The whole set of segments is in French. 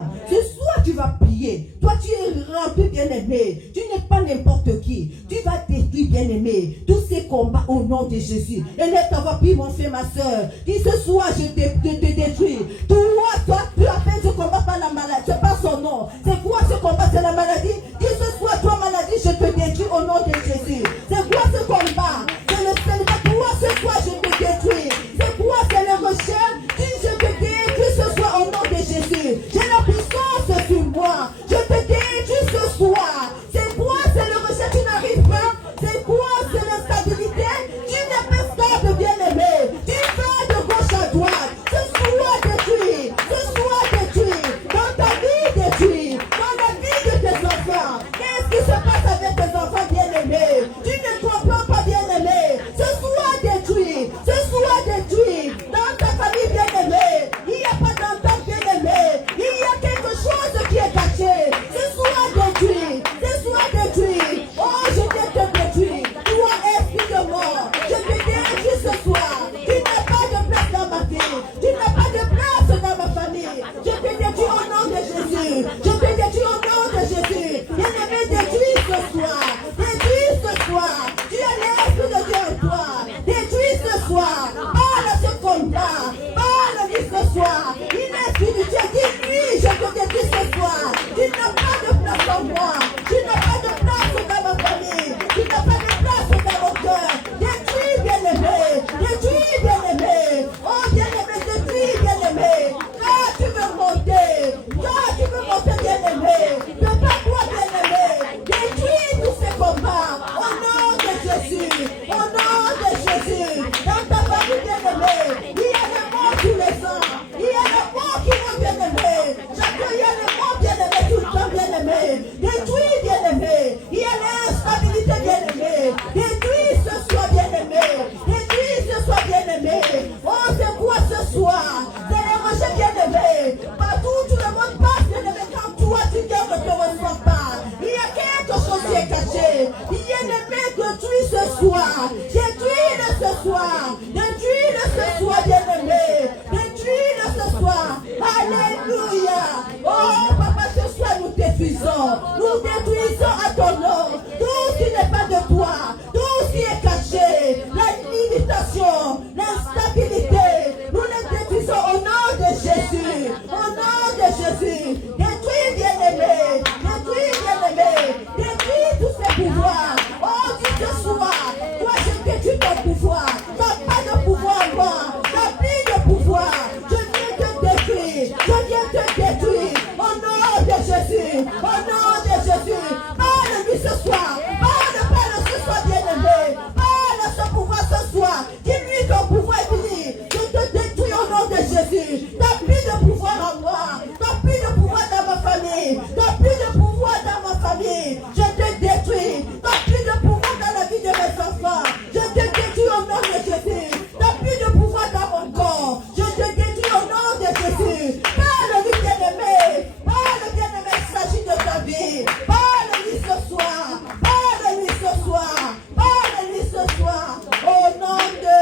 Ce soir, tu vas prier. Toi, tu es rempli, bien-aimé. Tu n'es pas n'importe qui. Tu vas détruire, bien-aimé, tous ces combats au nom de Jésus. Et laisse t'avoir pris, mon frère, ma soeur. Dis ce soir, je te détruis. Toi, tu as fait ce combat par la maladie. C'est pas son nom. C'est quoi ce combat? C'est la maladie. Dis ce soir, toi, maladie, je te détruis au nom de Jésus. C'est quoi ce combat? C'est le célibat. Toi, ce soir, je te détruis. C'est quoi? C'est le recherche. Dis, je te détruis ce soir au nom de Jésus. J'ai la puissance sur moi. Je te détruis ce soir. C'est quoi? C'est le recherche. Tu n'arrives pas. C'est quoi? C'est l'instabilité. Tu n'es pas stable, bien-aimé. Tu vas de gauche à droite. Ce soir détruit. Ce soir détruit. Dans ta vie détruit. Dans la vie de tes enfants. Qu'est-ce qui se passe avec tes enfants, bien-aimés? Tu ne comprends pas, bien-aimé. Ce soir détruit. Ce soir détruit. Dans ta famille, bien-aimée. Il n'y a pas d'entente, bien-aimé. Il y a quelque chose qui est caché. Ce soir détruit. Ce soir détruit. Oh, je viens te détruire. Toi, esprit de mort. Je te détruis ce soir. Tu n'as pas de place dans ma vie. Tu n'as pas de place dans ma famille. Je te détruis au nom de Jésus. Je te détruis au nom de Jésus. Bien-aimé, détruis ce soir. Détruis ce soir. Tu as l'esprit de Dieu en toi. Détruis ce soir. Parle ce combat. Parle-lui ce soir. Il est spirituel. Dis-lui, je te détruis ce soir. Tu n'as pas de place en moi. Tu n'as pas de place dans ma famille. Tu n'as pas de place dans mon cœur. Détruis, bien-aimé. Détruis, bien-aimé. Oh, bien-aimé, détruis, bien-aimé. Quand tu veux monter. Quand tu veux monter, bien-aimé. Ne pas toi, bien-aimé. Détruis tous ces combats. Au nom de Jésus. Au nom de Jésus. Dans ta famille, bien-aimé. Il y a des morts tous les ans. Il y a des morts qui vont, bien-aimé. Il y a des morts, bien-aimé, tout le temps, bien-aimé. Détruis, bien-aimé. Il y a l'instabilité, bien-aimé. Détruis ce soir, bien-aimé. Détruis ce soir, bien-aimé. Oh, c'est quoi ce soir? C'est les rejets, bien-aimé. Partout, tout le monde passe, bien-aimé. Quand toi, tu viens, ne te reçois pas. Il y a quelque chose qui est caché. Bien-aimé, détruis ce soir. Détruis-le ce soir. Détruis-le ce soir, bien-aimé. Détruis-le ce soir. Alléluia. Oh, papa, ce soir, nous détruisons. Nous détruisons à ton nom. Tout ce qui n'est pas de toi. Tout ce qui est caché. La limitation. L'instabilité. Nous les détruisons au nom de Jésus. Au nom de Jésus. Détruis, bien-aimé. Détruis, bien-aimé. Détruis tous ces pouvoirs. Oh, dis ce soir. Toi, je détruis ton pouvoir. Tu n'as pas de pouvoir en moi. Tu n'as plus de pouvoir. Je viens te détruire. Je viens te détruire. Au nom de Jésus. Au nom de Jésus. Parle-lui ce soir. Parle ce soir, bien-aimé. Parle ce pouvoir ce soir. Dis-lui ton pouvoir est fini. Je te détruis au nom de Jésus. Tu n'as plus de pouvoir en moi. Tu n'as plus de pouvoir dans ma famille. Tu n'as plus de pouvoir dans ma famille. Je te détruis. Tu n'as plus de pouvoir dans la vie de mes enfants. Je te détruis au nom de Jésus. Tu n'as plus de pouvoir dans mon corps. Je te détruis au nom de Jésus. Parle-lui, bien-aimé. Parle, bien-aimé, il s'agit de ta vie. Parle-lui ce soir. Parle-lui ce soir. Parle-lui ce soir. Au nom de...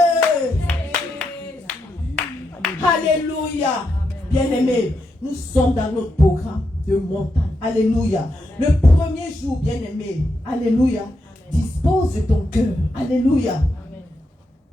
Alléluia. Bien-aimé, nous sommes dans notre programme de montagne. Alléluia. Le premier jour, bien-aimé. Alléluia. Dispose de ton cœur. Alléluia.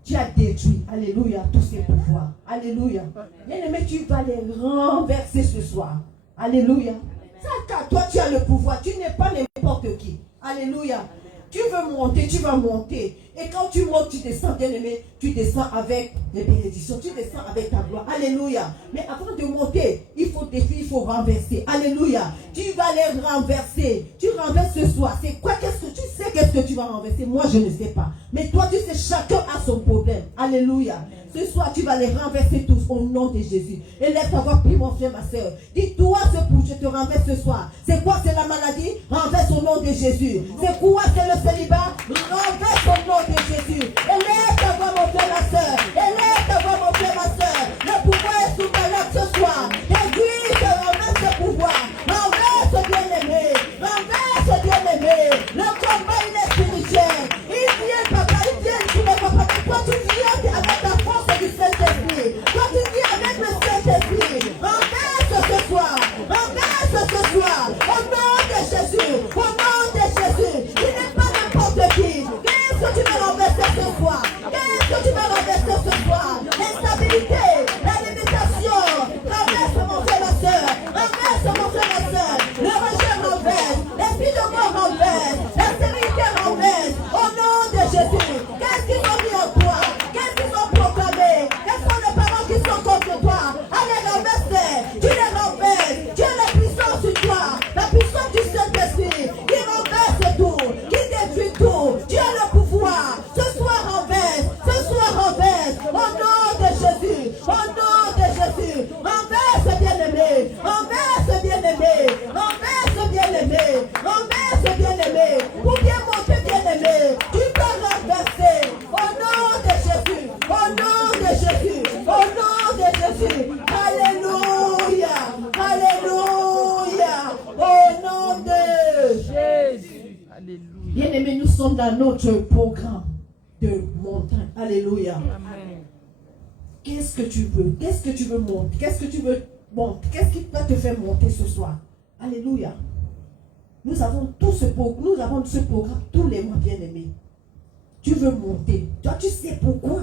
Tu as détruit, alléluia, tous ces pouvoirs. Alléluia. Bien-aimé, tu vas les renverser ce soir. Alléluia. Ça, toi, tu as le pouvoir. Tu n'es pas n'importe qui. Alléluia. Tu veux monter, tu vas monter. Et quand tu montes, tu descends, bien-aimé, tu descends avec les bénédictions, tu descends avec ta gloire. Alléluia. Mais avant de monter, il faut défier, il faut renverser. Alléluia. Tu vas les renverser. Tu renverses ce soir. C'est quoi? Qu'est-ce que tu sais? Qu'est-ce que tu vas renverser? Moi, je ne sais pas. Mais toi, tu sais, chacun a son problème. Alléluia. Ce soir, tu vas les renverser tous au nom de Jésus. Et laisse avoir pris mon frère, ma soeur. Dis-toi ce pour je te renverse ce soir. C'est quoi? C'est la maladie? Renverse au nom de Jésus. C'est quoi? C'est le célibat? Renverse au nom de Jésus. Et laisse avoir mon frère, ma soeur. Et laisse avoir mon frère, ma soeur. Le pouvoir est sous ta lèvre ce soir. Église, renverse ce pouvoir. Renverse, bien-aimé. Renverse, bien-aimé. Le combat, il est spirituel. Il vient, papa, il vient, tu ne vois pas. Toi, tu viens avec ta force du Saint-Esprit. Toi, tu viens avec le Saint-Esprit. Renverse ce soir. Renverse Bien-aimés, nous sommes dans notre programme de montagne. Alléluia. Amen. Qu'est-ce que tu veux? Qu'est-ce que tu veux monter? Qu'est-ce que tu veux monter? Qu'est-ce qui va te faire monter ce soir? Alléluia. Nous avons ce programme tous les mois, bien-aimés. Tu veux monter. Toi, tu sais pourquoi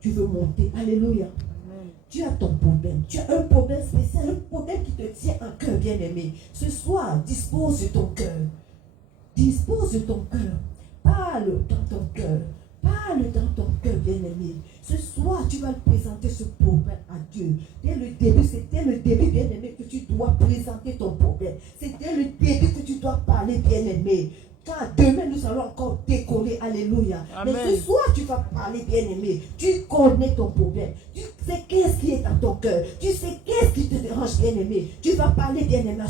tu veux monter. Alléluia. Amen. Tu as ton problème. Tu as un problème spécial, un problème qui te tient en cœur, bien-aimé. Ce soir, dispose de ton cœur. Dispose de ton cœur. Parle dans ton cœur. Parle dans ton cœur, bien-aimé. Ce soir, tu vas présenter ce problème à Dieu. Dès le début, c'était le début, bien-aimé, que tu dois présenter ton problème. C'était le début que tu dois parler, bien-aimé. Car demain, nous allons encore décoller. Alléluia. Amen. Mais ce soir, tu vas parler, bien-aimé. Tu connais ton problème. Tu sais qu'est-ce qui est dans ton cœur. Tu sais qu'est-ce qui te dérange, bien-aimé. Tu vas parler, bien-aimé,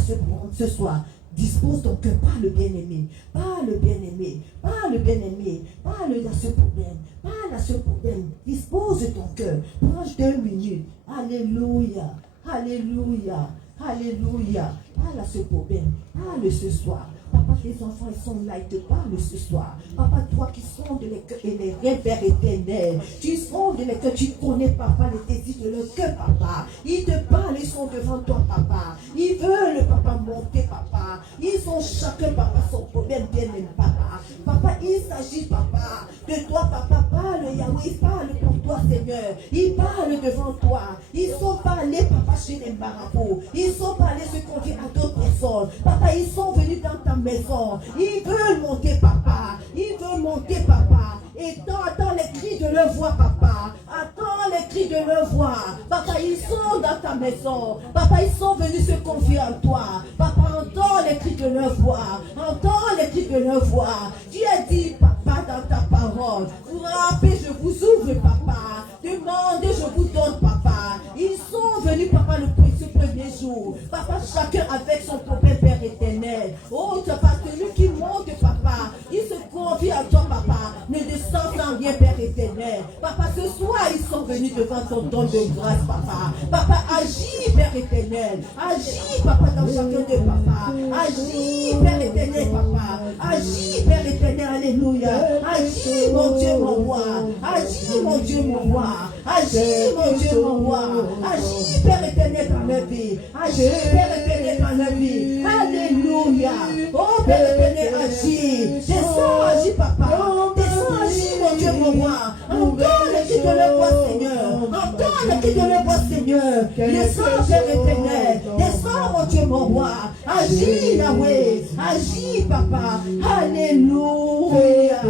ce soir. Dispose ton cœur, parle bien-aimé, parle bien-aimé, parle bien-aimé, parle à ce problème, parle à ce problème, dispose de ton cœur, prends 2 minutes, alléluia, alléluia, alléluia, parle à ce problème, parle ce soir. Papa, tes enfants, ils sont là, ils te parlent ce soir. Papa, toi qui sondes les cœurs et les rêves vers éternel, tu sondes les cœurs, tu connais, papa, les désirs de leur cœur, papa. Ils te parlent, ils sont devant toi, papa. Ils veulent, papa, monter, papa. Ils ont chacun, papa, son problème, bien-aimé, papa. Papa, il s'agit, papa, de toi, papa. Parle, Yahweh, parle pour toi, Seigneur. Ils parlent devant toi. Ils sont parlés, papa, chez les marabouts. Ils sont parlés se confier à d'autres personnes. Papa, ils sont venus dans ta maison. Ils veulent monter, papa. Ils veulent monter, papa. Et attends les cris de leur voix, papa. Attends les cris de leur voix. Papa, ils sont dans ta maison. Papa, ils sont venus se confier en toi. Papa, entends les cris de leur voix. Entends les cris de leur voix. Tu as dit, papa, dans ta parole. Frappez, je vous ouvre, papa. Demandez, je vous donne, papa. Ils sont venus, papa, ce premier jour. Papa, chacun avec son problème, Père éternel. Oh, papa, celui qui monte, papa. Il se confie à toi, papa. Ne descend sans rien, Père éternel. Papa, ce soir, ils sont venus devant ton don de grâce, papa. Papa, agis, Père éternel. Agis, papa, dans chacun de papa. Agis, Père éternel, papa. Agis, Père éternel, alléluia. Agis, mon Dieu, mon roi. Agis, mon Dieu, mon roi. Agis, mon Dieu, mon roi. Agis, Père éternel, dans la vie. Agis, Père éternel, dans la vie. Alléluia. Oh, Père éternel, agis. Descends, agis, papa. Descends, agis, mon Dieu, mon roi. Entends le cri de leur voix, Seigneur. Entends le cri de leur voix, Seigneur. Descends, Père éternel. Descends, mon Dieu, mon roi. Agis, Yahweh. Agis, papa. Alléluia.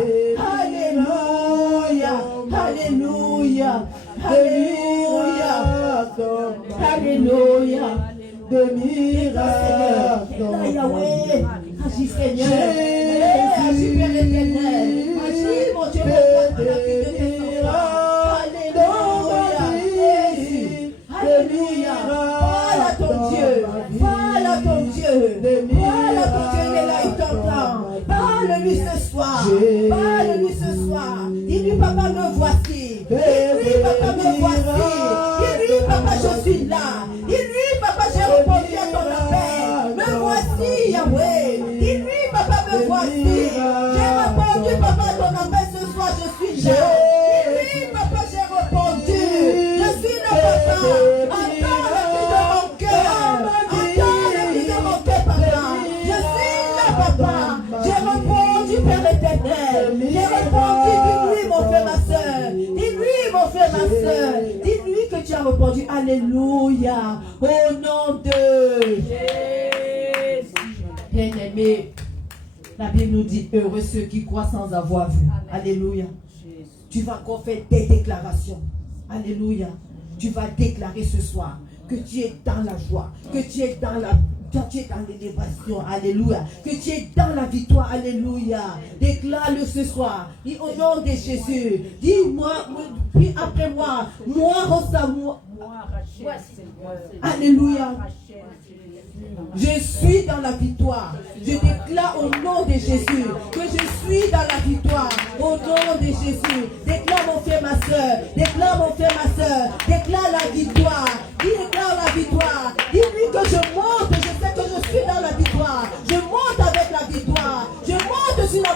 Alléluia. Alléluia. Alléluia. Alléluia. De miracles. Yahweh. Agis, Seigneur. Agis, Père éternel. Agis, mon Dieu, mon roi. Alléluia. Alléluia. Parle à ton Dieu. Parle à ton Dieu. Parle à ton Dieu. Il est là, il t'entend. Parle-lui ce soir. Parle-lui ce soir. Dis-lui, papa, me voici. Dis-lui, papa, me voici. Dis-lui, papa, je suis là. Dis-lui, papa, j'ai répondu à ton appel. Me voici, Yahweh. Dis-lui, papa, me voici. J'ai répondu, papa, à ton appel ce soir, je suis là. Dis-lui, papa, j'ai répondu. Je suis là, papa. Entends le cri de mon cœur. Entends le cri de mon cœur, papa. Je suis là, papa. J'ai répondu, Père éternel. J'ai répondu, dis-lui, mon frère, ma soeur. Dis-lui, mon frère, ma soeur. Dis-lui que tu as répondu. Alléluia. Au nom de Jésus. Bien-aimé, la Bible nous dit heureux ceux qui croient sans avoir vu. Alléluia. Tu vas encore faire des déclarations. Alléluia. Tu vas déclarer ce soir que tu es dans la joie, que tu es dans la tu es dans l'élévation, alléluia, que tu es dans la victoire, alléluia. Déclare-le ce soir, dis au nom de Jésus, dis-moi, puis après moi, moi, Rosa-moi, alléluia. Je suis dans la victoire. Je déclare au nom de Jésus que je suis dans la victoire. Au nom de Jésus. Déclare mon frère, ma soeur. Déclare mon frère, ma soeur. Déclare la victoire. Déclare la victoire. Dis-lui que je monte. Je sais que je suis dans la victoire. Je monte avec la victoire. Je monte sur la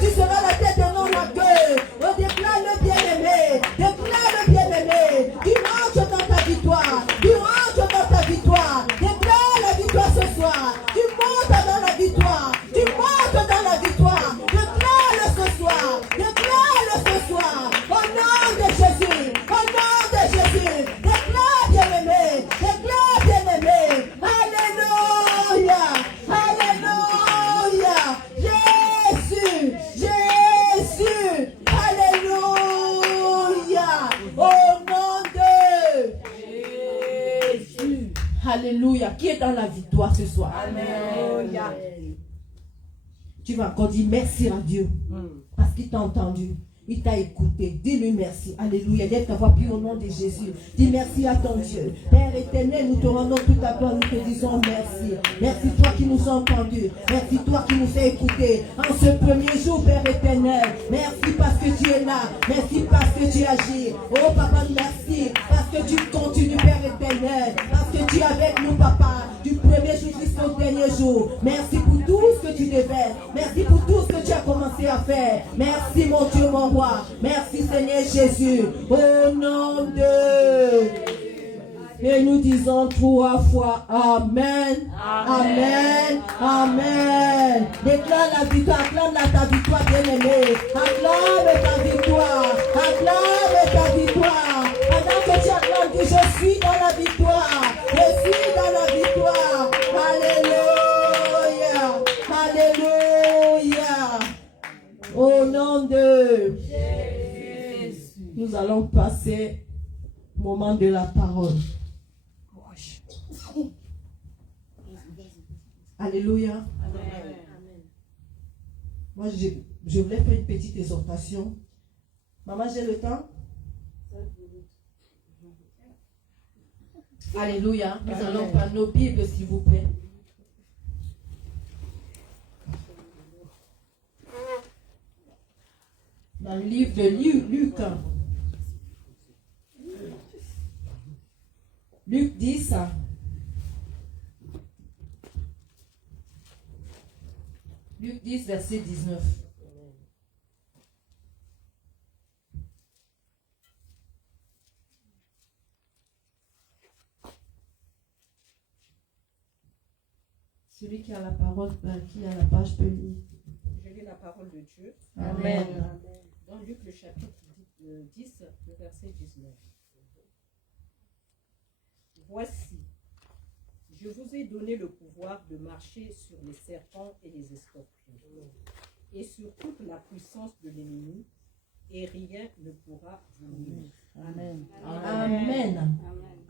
tu seras la tête et non la queue. On déclare le bien-aimé. Déclare le bien-aimé. Tu marches dans ta victoire. Tu rentres dans ta victoire. Déclare la victoire ce soir. Tu montes dans la victoire. Tu montes dans la victoire. Déclare-le ce soir. Déclare-le ce soir. Au nom de Jésus. Au nom de Jésus. Déclare bien-aimé. Déclare bien-aimé. Alléluia. Alléluia. Jésus. Jésus. Alléluia. Au nom de Jésus. Alléluia. Qui est dans la victoire ce soir? Alléluia. Tu vas encore dire merci à Dieu. Parce qu'il t'a entendu. Il t'a écouté. Dis-lui merci. Alléluia. Lève ta voix puis au nom de Jésus. Dis merci à ton Dieu. Père éternel, nous te rendons toute la gloire. Nous te disons merci. Merci toi qui nous as entendus. Merci toi qui nous as écoutés. En ce premier jour, Père éternel. Merci parce que tu es là. Merci parce que tu agis. Oh papa, merci. Parce que tu continues, Père éternel. Parce que tu es avec nous, papa. Du premier jour jusqu'au dernier jour. Merci pour tout ce que tu devais. Merci pour tout ce que tu as commencé à faire. Merci mon Dieu, mon roi. Merci Seigneur Jésus. Au nom de... Et nous disons 3 fois Amen. Amen. Amen. Déclare la victoire. Acclame ta victoire, bien-aimé. Acclame ta victoire. Acclame ta victoire. Pendant que tu acclames, dis je suis dans la victoire. Je suis dans la victoire. Alléluia. Alléluia. Au nom de Jésus. Nous allons passer au moment de la parole. Alléluia. Amen. Moi, je voulais faire une petite exhortation. Maman, j'ai le temps? Alléluia. Nous allons prendre nos Bibles, s'il vous plaît. Dans le livre de Luc. Luc 10. Luc 10, verset 19. Celui qui a la parole, qui a la page peut lire. Je lis la parole de Dieu. Amen. Dans Luc, le chapitre 10, le verset 19. Voici, je vous ai donné le pouvoir de marcher sur les serpents et les scorpions, et sur toute la puissance de l'ennemi, et rien ne pourra vous nuire. Amen. Amen.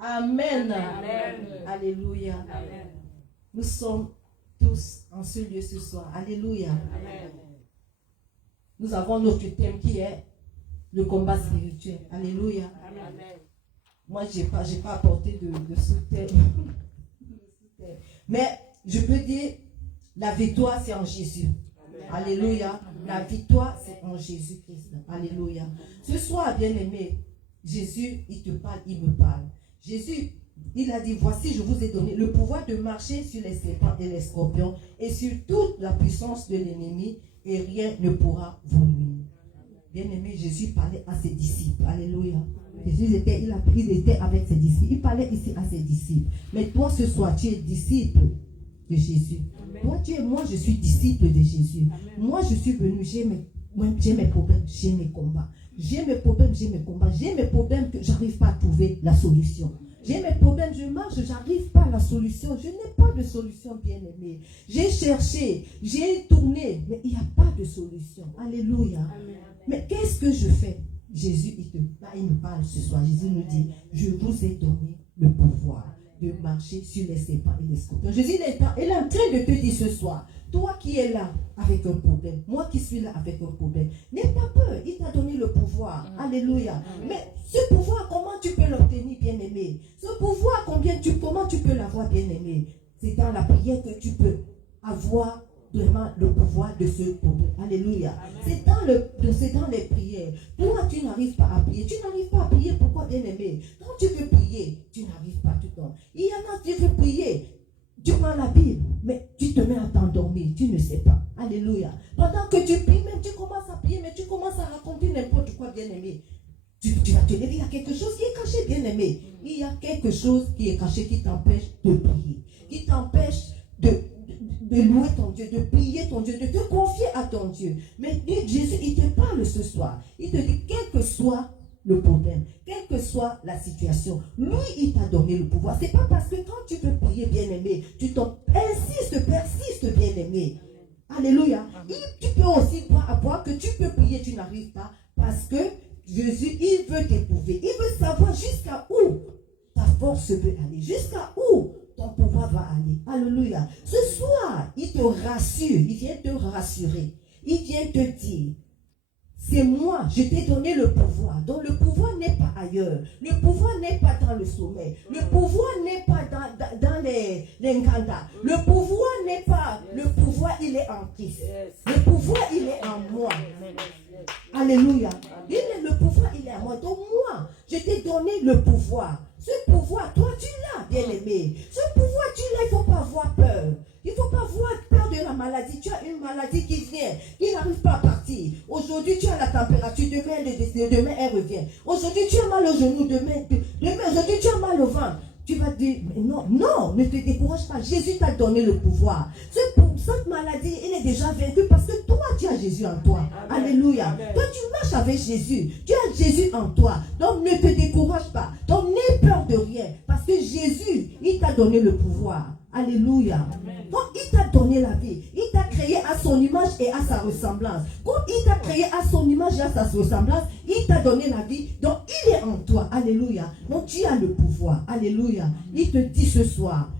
Amen. Amen. Alléluia. Amen. Nous sommes tous en ce lieu ce soir. Alléluia. Amen. Nous avons notre thème qui est le combat spirituel. Alléluia. Amen. Moi, je n'ai pas apporté de sous-thème. Mais je peux dire, la victoire, c'est en Jésus. Amen. Alléluia. Amen. La victoire, c'est en Jésus-Christ. Alléluia. Ce soir, bien-aimé, Jésus, il te parle, il me parle. Jésus, il a dit, voici, je vous ai donné le pouvoir de marcher sur les serpents et les scorpions et sur toute la puissance de l'ennemi, et rien ne pourra vous nuire. Bien-aimé, Jésus parlait à ses disciples. Alléluia. Jésus était avec ses disciples. Il parlait ici à ses disciples. Mais toi, ce soir, tu es disciple de Jésus. Amen. Toi, moi, je suis disciple de Jésus. Amen. Moi, je suis venu, j'ai mes problèmes, j'ai mes combats. J'ai mes problèmes, j'ai mes combats. J'ai mes problèmes que je n'arrive pas à trouver la solution. J'ai mes problèmes, je marche, je n'arrive pas à la solution. Je n'ai pas de solution, bien-aimé. J'ai cherché, j'ai tourné, mais il n'y a pas de solution. Alléluia. Amen. Mais qu'est-ce que je fais? Jésus, il me parle ce soir. Jésus nous dit, je vous ai donné le pouvoir de marcher sur les serpents et les scorpions. Jésus il est en train de te dire ce soir, toi qui es là avec un problème, moi qui suis là avec un problème, n'aie pas peur, il t'a donné le pouvoir. Alléluia. Mais ce pouvoir, comment tu peux l'obtenir, bien-aimé? Ce pouvoir, comment tu peux l'avoir, bien-aimé? C'est dans la prière que tu peux avoir vraiment le pouvoir de ce problème. Alléluia. C'est dans les prières. Toi, tu n'arrives pas à prier. Tu n'arrives pas à prier. Pourquoi, bien-aimé? Quand tu veux prier, tu n'arrives pas tout le temps. Il y en a qui veulent prier. Tu prends la Bible, mais tu te mets à t'endormir, tu ne sais pas. Alléluia. Pendant que tu pries, même tu commences à prier, mais tu commences à raconter n'importe quoi, bien-aimé. Tu vas te lever, il y a quelque chose qui est caché, bien-aimé. Il y a quelque chose qui est caché qui t'empêche de prier, qui t'empêche de louer ton Dieu, de prier ton Dieu, de te confier à ton Dieu. Mais Jésus, il te parle ce soir. Il te dit, quel que soit le problème, quelle que soit la situation, lui, il t'a donné le pouvoir. C'est pas parce que quand tu peux prier, bien-aimé, tu insistes, persistes, bien-aimé. Alléluia. Tu peux aussi avoir que tu peux prier, tu n'arrives pas, parce que Jésus, il veut t'éprouver. Il veut savoir jusqu'à où ta force peut aller, jusqu'à où ton pouvoir va aller. Alléluia. Ce soir, il te rassure, il vient te rassurer. Il vient te dire, c'est moi, je t'ai donné le pouvoir. Donc le pouvoir n'est pas ailleurs. Le pouvoir n'est pas dans le sommet. Le pouvoir n'est pas dans les Nkanda. Le pouvoir n'est pas... Le pouvoir, il est en Christ. Le pouvoir, il est en moi. Alléluia. Le pouvoir, il est en moi. Donc moi, je t'ai donné le pouvoir. Ce pouvoir, toi, tu l'as, bien-aimé. Ce pouvoir, tu l'as, il ne faut pas avoir peur. Il ne faut pas avoir peur de la maladie. Tu as une maladie qui vient, qui n'arrive pas à partir. Aujourd'hui, tu as la température, demain elle revient. Aujourd'hui, tu as mal au genou, aujourd'hui, tu as mal au ventre. Tu vas dire, mais non, ne te décourage pas. Jésus t'a donné le pouvoir. Cette maladie, elle est déjà vaincue parce que toi, tu as Jésus en toi. Amen. Alléluia. Amen. Toi, tu marches avec Jésus. Tu as Jésus en toi. Donc, ne te décourage pas. Donc, n'aie peur de rien. Parce que Jésus, il t'a donné le pouvoir. Alléluia. Amen. Donc, il t'a donné la vie. Il t'a créé à son image et à sa ressemblance. Comme il t'a créé à son image et à sa ressemblance, il t'a donné la vie. Donc, il est en toi. Alléluia. Donc, tu as le pouvoir. Alléluia. Il te dit ce soir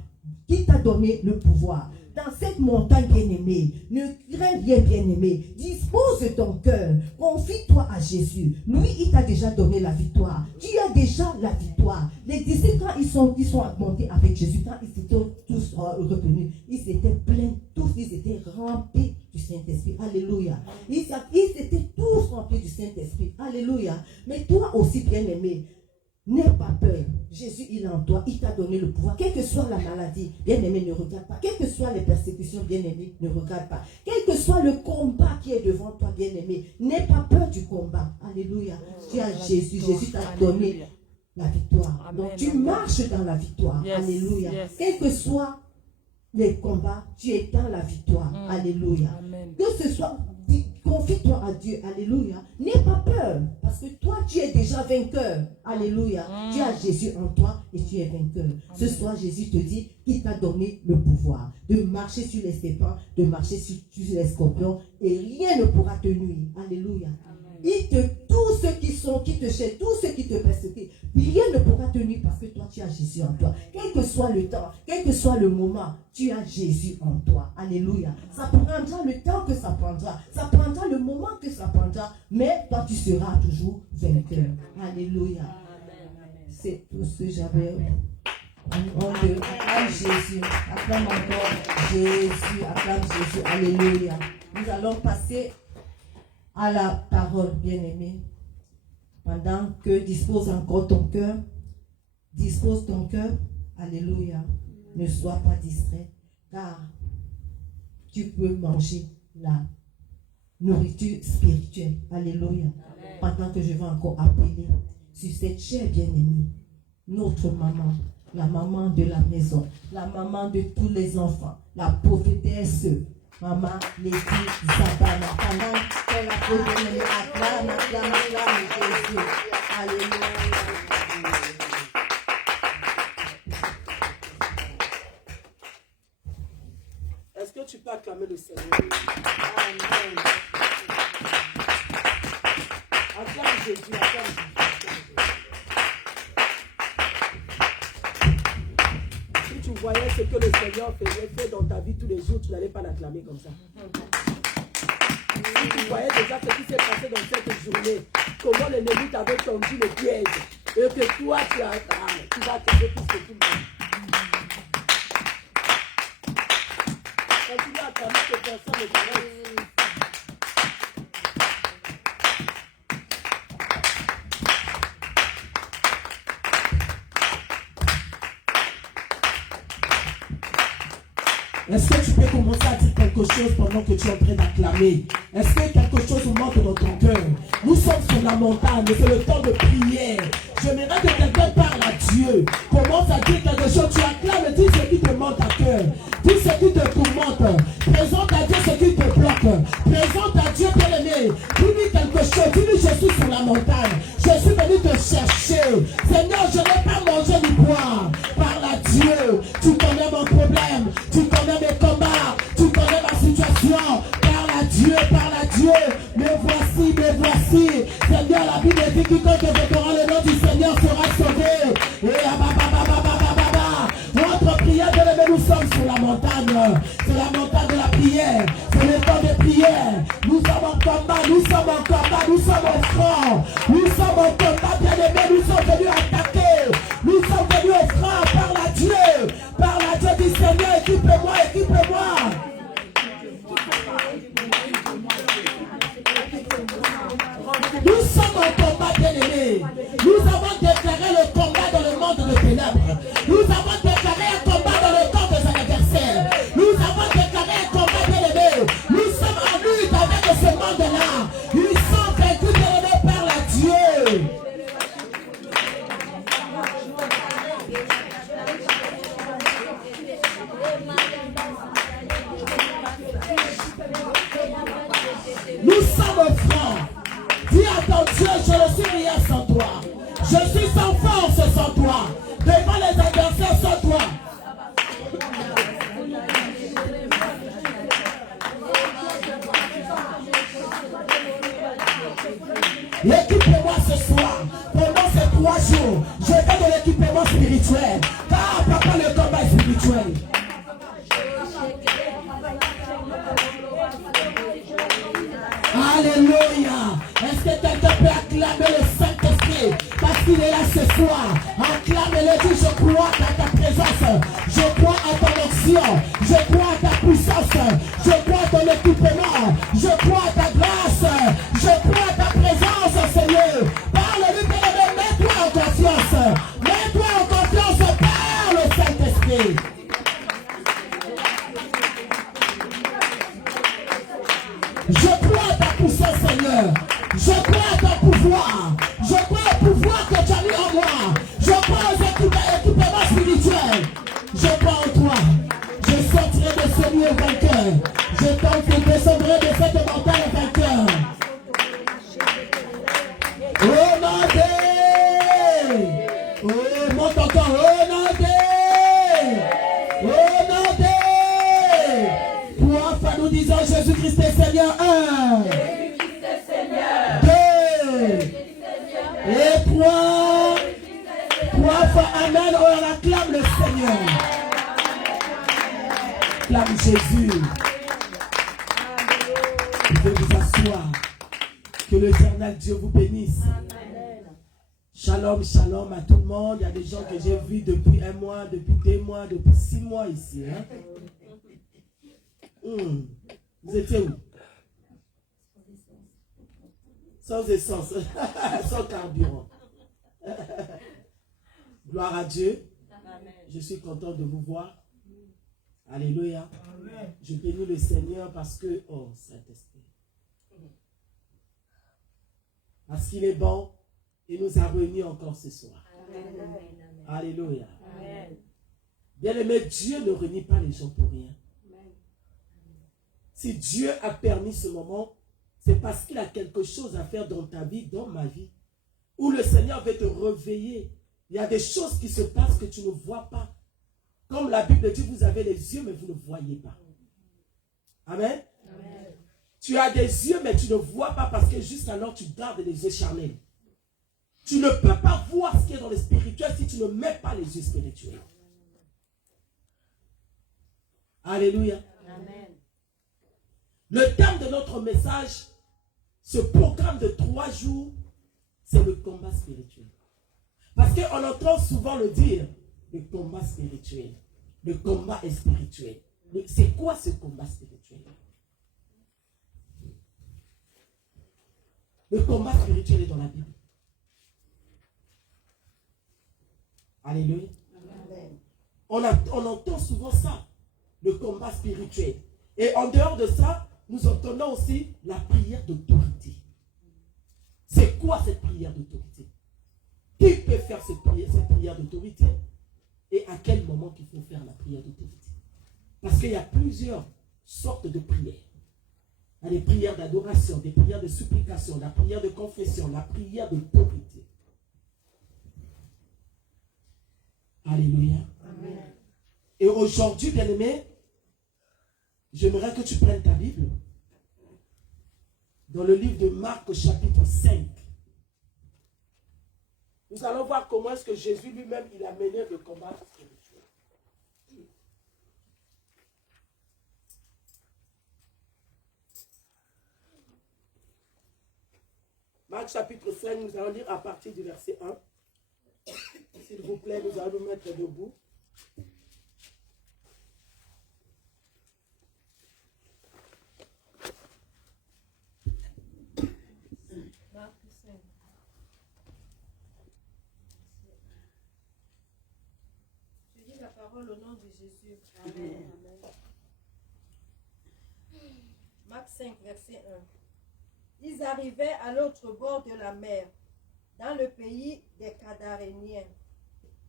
qu'il t'a donné le pouvoir. Dans cette montagne bien-aimée, ne crains rien bien-aimé. Dispose de ton cœur. Confie-toi à Jésus. Lui, il t'a déjà donné la victoire. Tu as déjà la victoire. Les disciples, quand ils sont montés avec Jésus, quand ils étaient tous retenus, ils étaient pleins, tous ils étaient remplis du Saint-Esprit. Alléluia. Ils étaient tous remplis du Saint-Esprit. Alléluia. Mais toi aussi, bien-aimé, n'aie pas peur. Jésus, il est en toi. Il t'a donné le pouvoir. Quelle que soit la maladie, bien-aimé, ne regarde pas. Quelles que soient les persécutions, bien-aimé, ne regarde pas. Quel que soit le combat qui est devant toi, bien-aimé, n'aie pas peur du combat. Alléluia. Tu as Jésus. Jésus t'a donné la victoire. Donc, tu marches dans la victoire. Alléluia. Quel que soit les combats, tu es dans la victoire. Alléluia. Que ce soit... Confie-toi à Dieu, alléluia. N'aie pas peur, parce que toi, tu es déjà vainqueur. Alléluia. Tu as Jésus en toi et tu es vainqueur. Ce soir, Jésus te dit qu'il t'a donné le pouvoir de marcher sur les serpents, de marcher sur les scorpions, et rien ne pourra te nuire. Alléluia. Tous ceux qui te cherchent, tous ceux qui te persécutent, rien ne pourra te nuire parce que toi, tu as Jésus en toi. Quel que soit le temps, quel que soit le moment, tu as Jésus en toi. Alléluia. Ça prendra le temps que ça prendra. Ça prendra le moment que ça prendra. Mais toi, tu seras toujours vainqueur. Alléluia. C'est tout ce que j'avais. Acclame Jésus. Acclame encore Jésus. Acclame Jésus. Alléluia. Nous allons passer à la parole, bien-aimée. Pendant que dispose encore ton cœur. Dispose ton cœur. Alléluia. Ne sois pas distrait, car tu peux manger la nourriture spirituelle. Alléluia. Pendant que je vais encore appeler sur cette chair bien-aimée, notre maman, la maman de la maison, la maman de tous les enfants, la prophétesse, maman Lady Zabana. Pendant qu'elle a bien-aimée, acclame Jésus. Alléluia. Est-ce que tu peux acclamer le Seigneur? Amen. Acclame Jésus, acclame Jésus. Si tu voyais ce que le Seigneur fait dans ta vie tous les jours, tu n'allais pas l'acclamer comme ça. Si tu voyais déjà ce qui s'est passé dans cette journée, comment l'ennemi t'avait tendu le piège, et que toi tu vas acclamer plus que tout le monde. Continue à acclamer que personne ne t'arrête. Est-ce que tu peux commencer à dire quelque chose pendant que tu es en train d'acclamer? Est-ce que quelque chose manque dans ton cœur? Nous sommes sur la montagne, c'est le temps de prière. J'aimerais que quelqu'un parle à Dieu. Commence à dire quelque chose. Tu acclames, dis ce qui te monte à cœur. Dis ce qui te tourmente. Présente à Dieu ce qui te bloque. Présente à Dieu, bien-aimé. Dis-lui quelque chose. Dis-lui, je suis sur la montagne. Je suis venu te chercher. Seigneur, je n'ai pas mangé ni boire. Parle à Dieu. Tu connais mon problème. Tu connais mes combats. Tu connais ma situation. Parle à Dieu, parle à Dieu. Mais voici, mais voici. Seigneur, la Bible dit que quiconque invoquera le nom du Seigneur sera sauvé. Et notre prière, bien-aimé, nous sommes sur la montagne. C'est la montagne de la prière. C'est le temps de prière. Nous sommes en combat, nous sommes en combat, nous sommes au front. Nous sommes en combat, bien-aimé, nous sommes venus attaquer. Nous sommes venus au front. Parle à Dieu. Parle à Dieu, dis Seigneur, équipe-moi, équipe-moi. Nous sommes en combat, bien-aimés. Nous avons déclaré le combat dans le monde de ténèbres. Nous avons déclaré un combat dans le camp des adversaires. Nous avons déclaré un combat, bien-aimés. Nous sommes en lutte avec ce monde-là. Ils sont vaincus, bien-aimés, par la Dieu. Nous sommes au front. Dis à ton Dieu, je ne suis rien sans toi. Je suis sans force sans toi. Devant les adversaires sans toi. Équipez-moi ce soir. Pendant ces 3 jours, je fais de l'équipement spirituel. Car papa, le combat est spirituel. Alléluia. Est-ce que quelqu'un peut acclamer le Saint-Esprit parce qu'il est là ce soir? Acclame-le, dis je crois à ta présence, je crois à ton action, je crois à ta puissance, je crois à ton équipement, je crois à ta grâce, je crois à ta présence, Seigneur. Parle-lui, bien-aimé, mets-toi en confiance, mets-toi en confiance par le Saint-Esprit. Je crois à ta puissance, Seigneur. Je crois à ton pouvoir. Je crois au pouvoir que tu as mis en moi. Je crois aux équipements spirituels. Je crois en toi. Je sortirai de ce lieu vainqueur. Je descendrai de cette montagne vainqueur. Oh Nandé! Oh, monte encore. Oh Nandé! Oh Nandé! Pour enfin nous disons Jésus-Christ est Seigneur. 1. 2. Et 3. 3 fois Amen. On acclame le Seigneur. Acclame Jésus. Vous pouvez vous asseoir. Que l'éternel Dieu vous bénisse. Shalom, shalom à tout le monde. Il y a des gens que j'ai vus depuis 1 mois, depuis 2 mois, depuis 6 mois ici. Hein? Vous étiez où? Sans essence, sans carburant. Gloire à Dieu. Amen. Je suis content de vous voir. Alléluia. Amen. Je bénis le Seigneur parce que, oh Saint-Esprit, parce qu'il est bon, il nous a réunis encore ce soir. Amen. Alléluia. Amen. Bien-aimé, Dieu ne réunit pas les gens pour rien. Si Dieu a permis ce moment, c'est parce qu'il a quelque chose à faire dans ta vie, dans ma vie, où le Seigneur veut te réveiller. Il y a des choses qui se passent que tu ne vois pas. Comme la Bible dit, vous avez les yeux, mais vous ne voyez pas. Amen. Amen. Tu as des yeux, mais tu ne vois pas parce que juste alors tu gardes les yeux charnels. Tu ne peux pas voir ce qui est dans le spirituel si tu ne mets pas les yeux spirituels. Alléluia. Amen. Le thème de notre message, ce programme de 3 jours, c'est le combat spirituel. Parce qu'on entend souvent le dire, le combat spirituel. Le combat est spirituel. C'est quoi ce combat spirituel? Le combat spirituel est dans la Bible. Alléluia. On entend souvent ça. le combat spirituel. Et en dehors de ça, nous entendons aussi la prière d'autorité. C'est quoi cette prière d'autorité? Qui peut faire cette prière d'autorité? Et à quel moment qu'il faut faire la prière d'autorité? Parce qu'il y a plusieurs sortes de prières. Il y a des prières d'adoration, des prières de supplication, la prière de confession, la prière d'autorité. Alléluia. Amen. Et aujourd'hui, bien-aimé, j'aimerais que tu prennes ta Bible dans le livre de Marc, chapitre 5. Nous allons voir comment est-ce que Jésus lui-même, il a mené le combat spirituel. Marc chapitre 5, nous allons lire à partir du verset 1. S'il vous plaît, nous allons nous mettre debout. Marc 5. Je dis la parole au nom de Jésus. Amen. Marc 5, verset 1. Ils arrivaient à l'autre bord de la mer, dans le pays des Gadaréniens.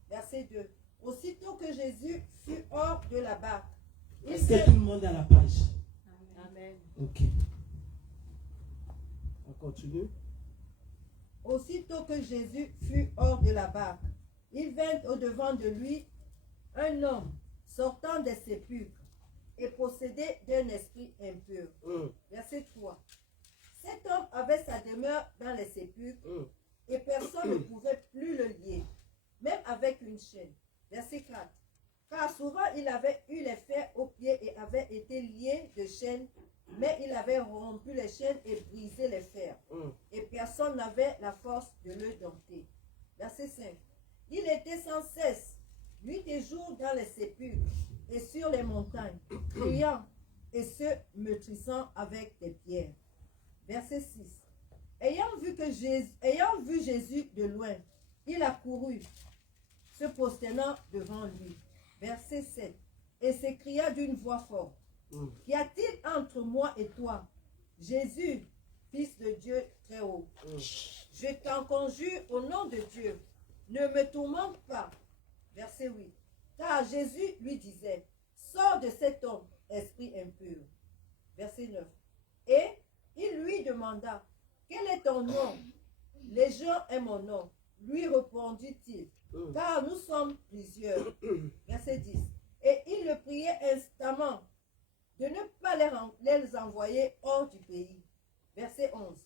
Verset 2. Aussitôt que Jésus fut hors de la barque, Est-ce que tout le monde est à la page? Amen. Ok. On continue. Aussitôt que Jésus fut hors de la barque, il vint au-devant de lui un homme sortant des sépulcres et possédé d'un esprit impur. Verset 3. Cet homme avait sa demeure dans les sépulcres et personne ne pouvait plus le lier, même avec une chaîne. Verset 4. Car souvent il avait eu les fers aux pieds et avait été lié de chaînes, mais il avait rompu les chaînes et brisé les fers. Et personne n'avait la force de le dompter. Verset 5. Il était sans cesse, nuit et jour, dans les sépulcres et sur les montagnes, criant et se meurtrissant avec des pierres. Verset 6. Ayant vu Jésus de loin, il accourut, se prosternant devant lui. Verset 7. Et s'écria d'une voix forte. Qu'y a-t-il entre moi et toi, Jésus, Fils de Dieu très haut? Je t'en conjure au nom de Dieu, ne me tourmente pas. Verset 8. Car Jésus lui disait, sors de cet homme, esprit impur. Verset 9. Et il lui demanda, quel est ton nom? Légion est mon nom. Lui répondit-il, car nous sommes plusieurs. Verset 10. Et il le priait instamment de ne pas les envoyer hors du pays. Verset 11.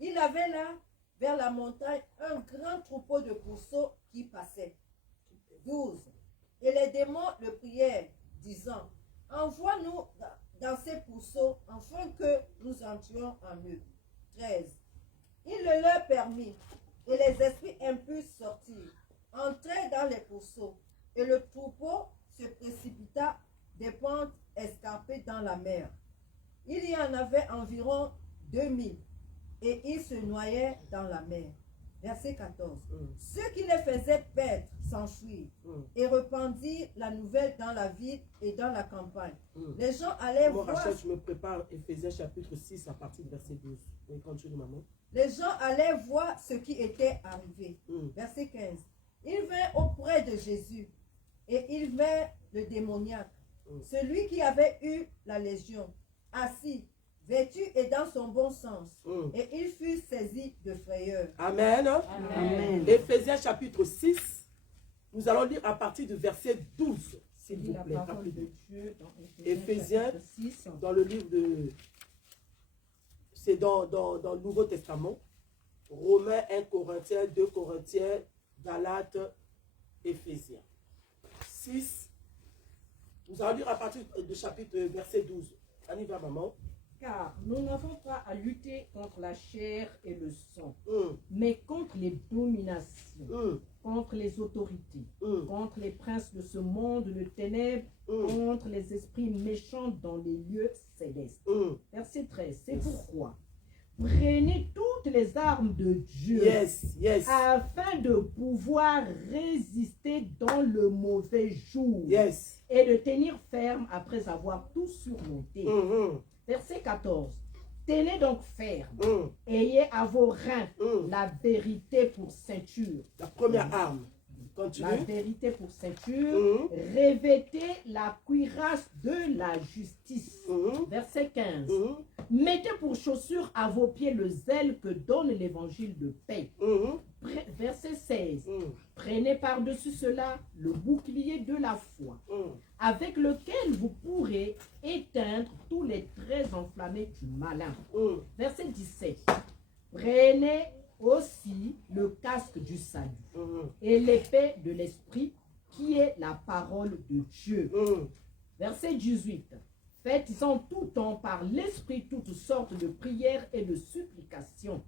Il avait là, vers la montagne, un grand troupeau de pourceaux qui passait. 12. Et les démons le prièrent, disant, envoie-nous dans ces pourceaux, afin que nous entrions en eux. 13. Il le leur permit, et les esprits impurs sortirent, entrèrent dans les pourceaux, et le troupeau se précipita des pentes escarpées dans la mer. Il y en avait environ 2000, et ils se noyaient dans la mer. Verset 14. Ceux qui les faisaient perdre s'enfuirent et répandirent la nouvelle dans la ville et dans la campagne. Les gens allaient Moi, voir... Rachel, je me prépare Éphésiens chapitre 6 à partir du verset 12. Oui, continue, maman. Les gens allaient voir ce qui était arrivé. Verset 15. Il vint auprès de Jésus et il vint le démoniaque, celui qui avait eu la légion, assis, vêtu et dans son bon sens. Et il fut saisi de frayeur. Amen. Amen. Éphésiens chapitre 6, nous allons lire à partir du verset 12. S'il vous La plaît, parole rapidement. de Dieu dans Éphésiens, chapitre 6. dans le livre de... C'est dans le Nouveau Testament. Romains, 1 Corinthiens, 2 Corinthiens, Galates, Éphésiens. 6. Nous allons lire à partir du chapitre verset 12. On y va, maman. Car nous n'avons pas à lutter contre la chair et le sang, mais contre les dominations, contre les autorités, contre les princes de ce monde de ténèbres, contre les esprits méchants dans les lieux célestes. Verset 13. C'est pourquoi Prenez toutes les armes de Dieu Yes, yes, afin de pouvoir résister dans le mauvais jour yes. et de tenir ferme après avoir tout surmonté. Mhm, Verset 14. Tenez donc ferme, mhm, ayez à vos reins mhm. la vérité pour ceinture. La première arme. La Continue. vérité pour ceinture, Mhm, revêtez la cuirasse de la justice. mhm, Verset 15. mhm, Mettez pour chaussure à vos pieds le zèle que donne l'évangile de paix. mhm, Verset 16. mhm, Prenez par-dessus cela le bouclier de la foi, mhm. avec lequel vous pourrez éteindre tous les traits enflammés du malin. Mhm. Verset 17. Prenez aussi le casque du salut Mhm, et l'épée de l'esprit qui est la parole de Dieu. mhm. Verset 18. Faites-en tout temps par l'esprit toutes sortes de prières et de supplications.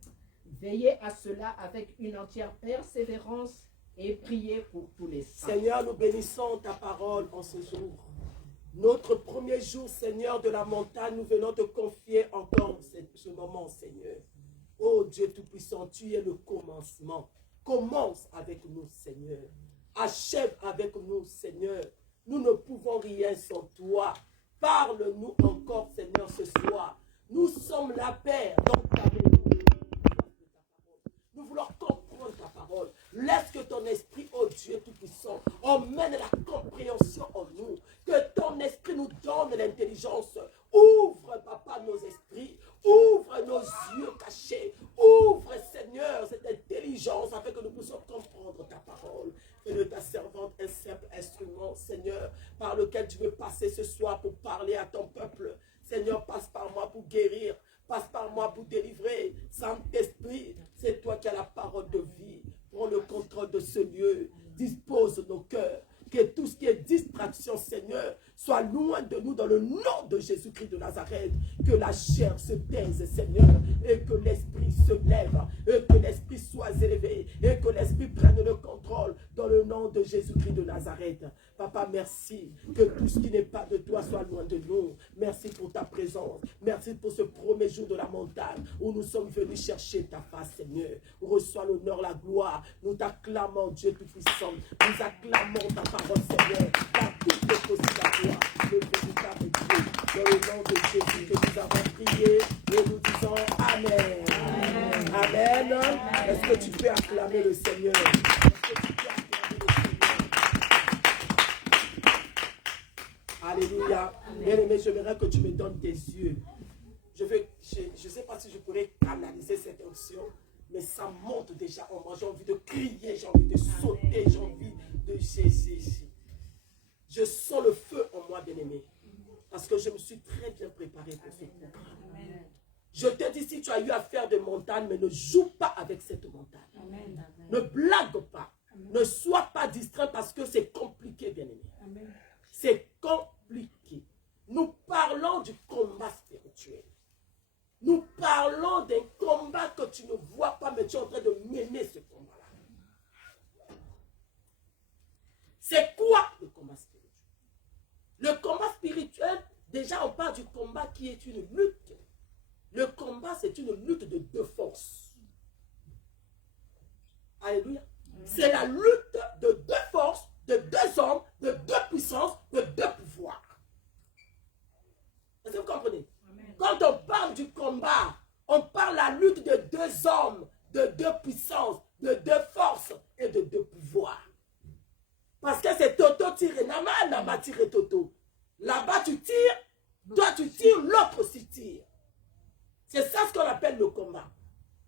Veillez à cela avec une entière persévérance et priez pour tous les saints. Seigneur, nous bénissons ta parole en ce jour. Notre premier jour, Seigneur, de la montagne, nous venons te confier encore ce moment, Seigneur. Oh Dieu Tout-Puissant, tu es le commencement. Commence avec nous, Seigneur. Achève avec nous, Seigneur. Nous ne pouvons rien sans toi. Parle-nous encore, Seigneur, ce soir. Nous sommes la paix dans ta maison. Nous voulons comprendre ta parole. Laisse que ton esprit, oh Dieu Tout-Puissant, emmène la compréhension en nous. Que ton esprit nous donne l'intelligence. Ouvre, Papa, nos esprits. Ouvre nos yeux cachés. Ouvre, Seigneur, cette intelligence afin que nous puissions comprendre ta parole. Fais de ta servante un simple instrument, Seigneur, par lequel tu veux passer ce soir pour parler à ton peuple. Seigneur, passe par moi pour guérir. Passe par moi pour délivrer. Saint-Esprit, c'est toi qui as la parole de vie. Prends le contrôle de ce lieu. Dispose nos cœurs. Que tout ce qui est distraction, Seigneur, soit loin de nous dans le nom de Jésus-Christ de Nazareth. Que la chair se taise, Seigneur, et que l'esprit se lève, et que l'esprit soit élevé, et que l'esprit prenne le contrôle dans le nom de Jésus-Christ de Nazareth. Papa, merci. Que tout ce qui n'est pas de toi soit loin de nous. Merci pour ta présence. Merci pour ce premier jour de la montagne où nous sommes venus chercher ta face, Seigneur. Reçois l'honneur, la gloire. Nous t'acclamons, Dieu Tout-Puissant. Nous acclamons ta parole, Seigneur. Car tout est possible à toi, le véritable Dieu. Dans le nom de Jésus que nous avons prié et nous disons Amen. Amen. Amen. Est-ce que tu peux acclamer le Seigneur? Est-ce que tu peux acclamer le Seigneur? Alléluia. Bien-aimé, j'aimerais que tu me donnes tes yeux. Je ne sais pas si je pourrais canaliser cette onction, mais ça monte déjà en moi. J'ai envie de crier, j'ai envie de sauter, j'ai envie de... Je sens le feu en moi, bien-aimé. Parce que je me suis très bien préparé pour ce coup. Je te dis, si tu as eu à faire des montagnes, mais ne joue pas avec cette montagne. Amen. Ne blague pas. Amen. Ne sois pas distrait parce que c'est compliqué, bien-aimé. C'est compliqué. Nous parlons du combat spirituel. Nous parlons d'un combat que tu ne vois pas, mais tu es en train de mener ce combat-là. C'est quoi le combat spirituel? Le combat spirituel, déjà on parle du combat qui est une lutte. Le combat, c'est une lutte de deux forces. Alléluia. C'est la lutte de deux forces, de deux hommes, de deux puissances, de deux pouvoirs. Est-ce que vous comprenez? Amen. Quand on parle du combat, on parle de la lutte de deux hommes, de deux puissances, de deux forces et de deux pouvoirs. Parce que c'est Toto tiré, Nama tiré Toto. Là-bas tu tires, toi tu tires, l'autre aussi tire. C'est ça ce qu'on appelle le combat.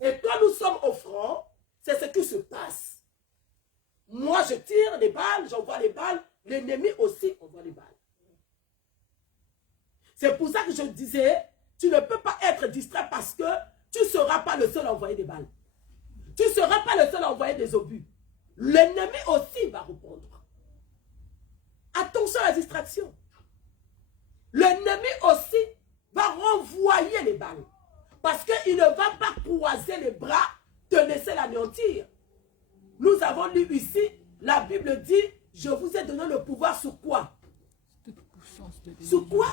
Et quand nous sommes au front, c'est ce qui se passe. Moi je tire les balles, j'envoie les balles, l'ennemi aussi envoie les balles. C'est pour ça que je disais, tu ne peux pas être distrait parce que tu ne seras pas le seul à envoyer des balles. Tu ne seras pas le seul à envoyer des obus. L'ennemi aussi va répondre. Attention à la distraction. L'ennemi aussi va renvoyer les balles. Parce qu'il ne va pas croiser les bras, te laisser l'anéantir. Nous avons lu ici, la Bible dit, je vous ai donné le pouvoir sur quoi? Sur quoi?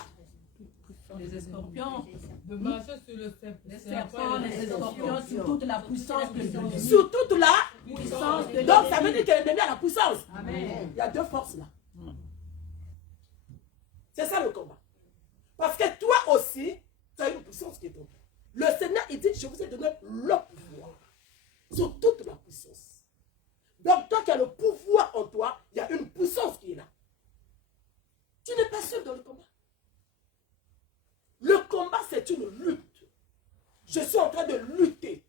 les escorpions, de marcher sur le les serpents, les escorpions, sur toute la puissance de l'ennemi. Sur toute la Puissance de Donc ça veut l'ennemi. dire que l'ennemi a la puissance. Amen. Il y a deux forces là. C'est ça le combat. Parce que toi aussi, tu as une puissance qui est en toi. Le Seigneur, il dit, je vous ai donné le pouvoir sur toute la puissance. Donc toi qui as le pouvoir en toi, il y a une puissance qui est là. Tu n'es pas seul dans le combat. Le combat, c'est une lutte. Je suis en train de lutter.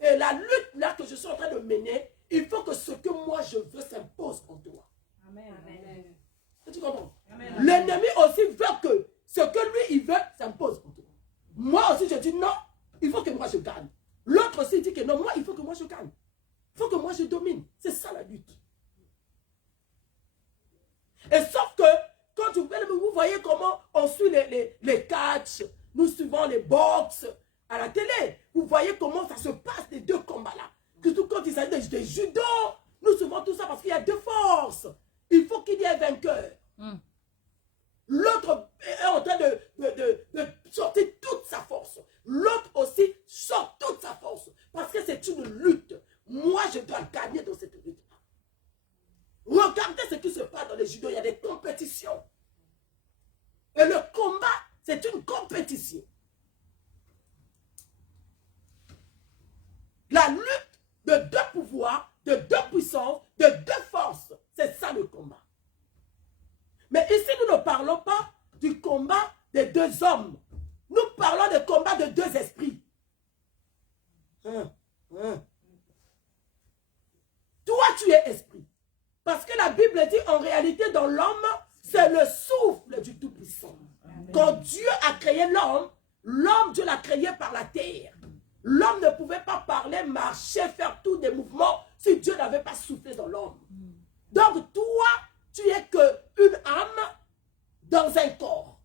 Et la lutte là que je suis en train de mener, il faut que ce que moi je veux s'impose en toi. Amen. Amen. Tu comprends? Amen. L'ennemi aussi veut que ce que lui il veut s'impose en toi. Moi aussi je dis non, il faut que moi je gagne. L'autre aussi dit que non, moi il faut que moi je gagne. Il faut que moi je domine. C'est ça la lutte. Et sauf que quand vous voyez comment on suit les catchs, nous suivons les box à la télé, vous voyez comment ça se passe les deux combats-là. Surtout quand il s'agit des judo, nous suivons tout ça parce qu'il y a deux forces. Il faut qu'il y ait un vainqueur. L'autre est en train de sortir toute sa force. L'autre aussi sort toute sa force. Parce que c'est une lutte. Moi, je dois gagner dans cette lutte. Regardez ce qui se passe dans les judo. Il y a des compétitions. Et le combat, c'est une compétition. La lutte de deux pouvoirs, de deux puissances, de deux forces. C'est ça le combat. Mais ici, nous ne parlons pas du combat des deux hommes. Nous parlons du combat de deux esprits. Toi, tu es esprit. Parce que la Bible dit en réalité dans l'homme, c'est le souffle du Tout-Puissant. Quand Dieu a créé l'homme, Dieu l'a créé par la terre. L'homme ne pouvait pas parler, marcher, faire tous des mouvements si Dieu n'avait pas soufflé dans l'homme. Donc toi, tu es qu'une âme dans un corps.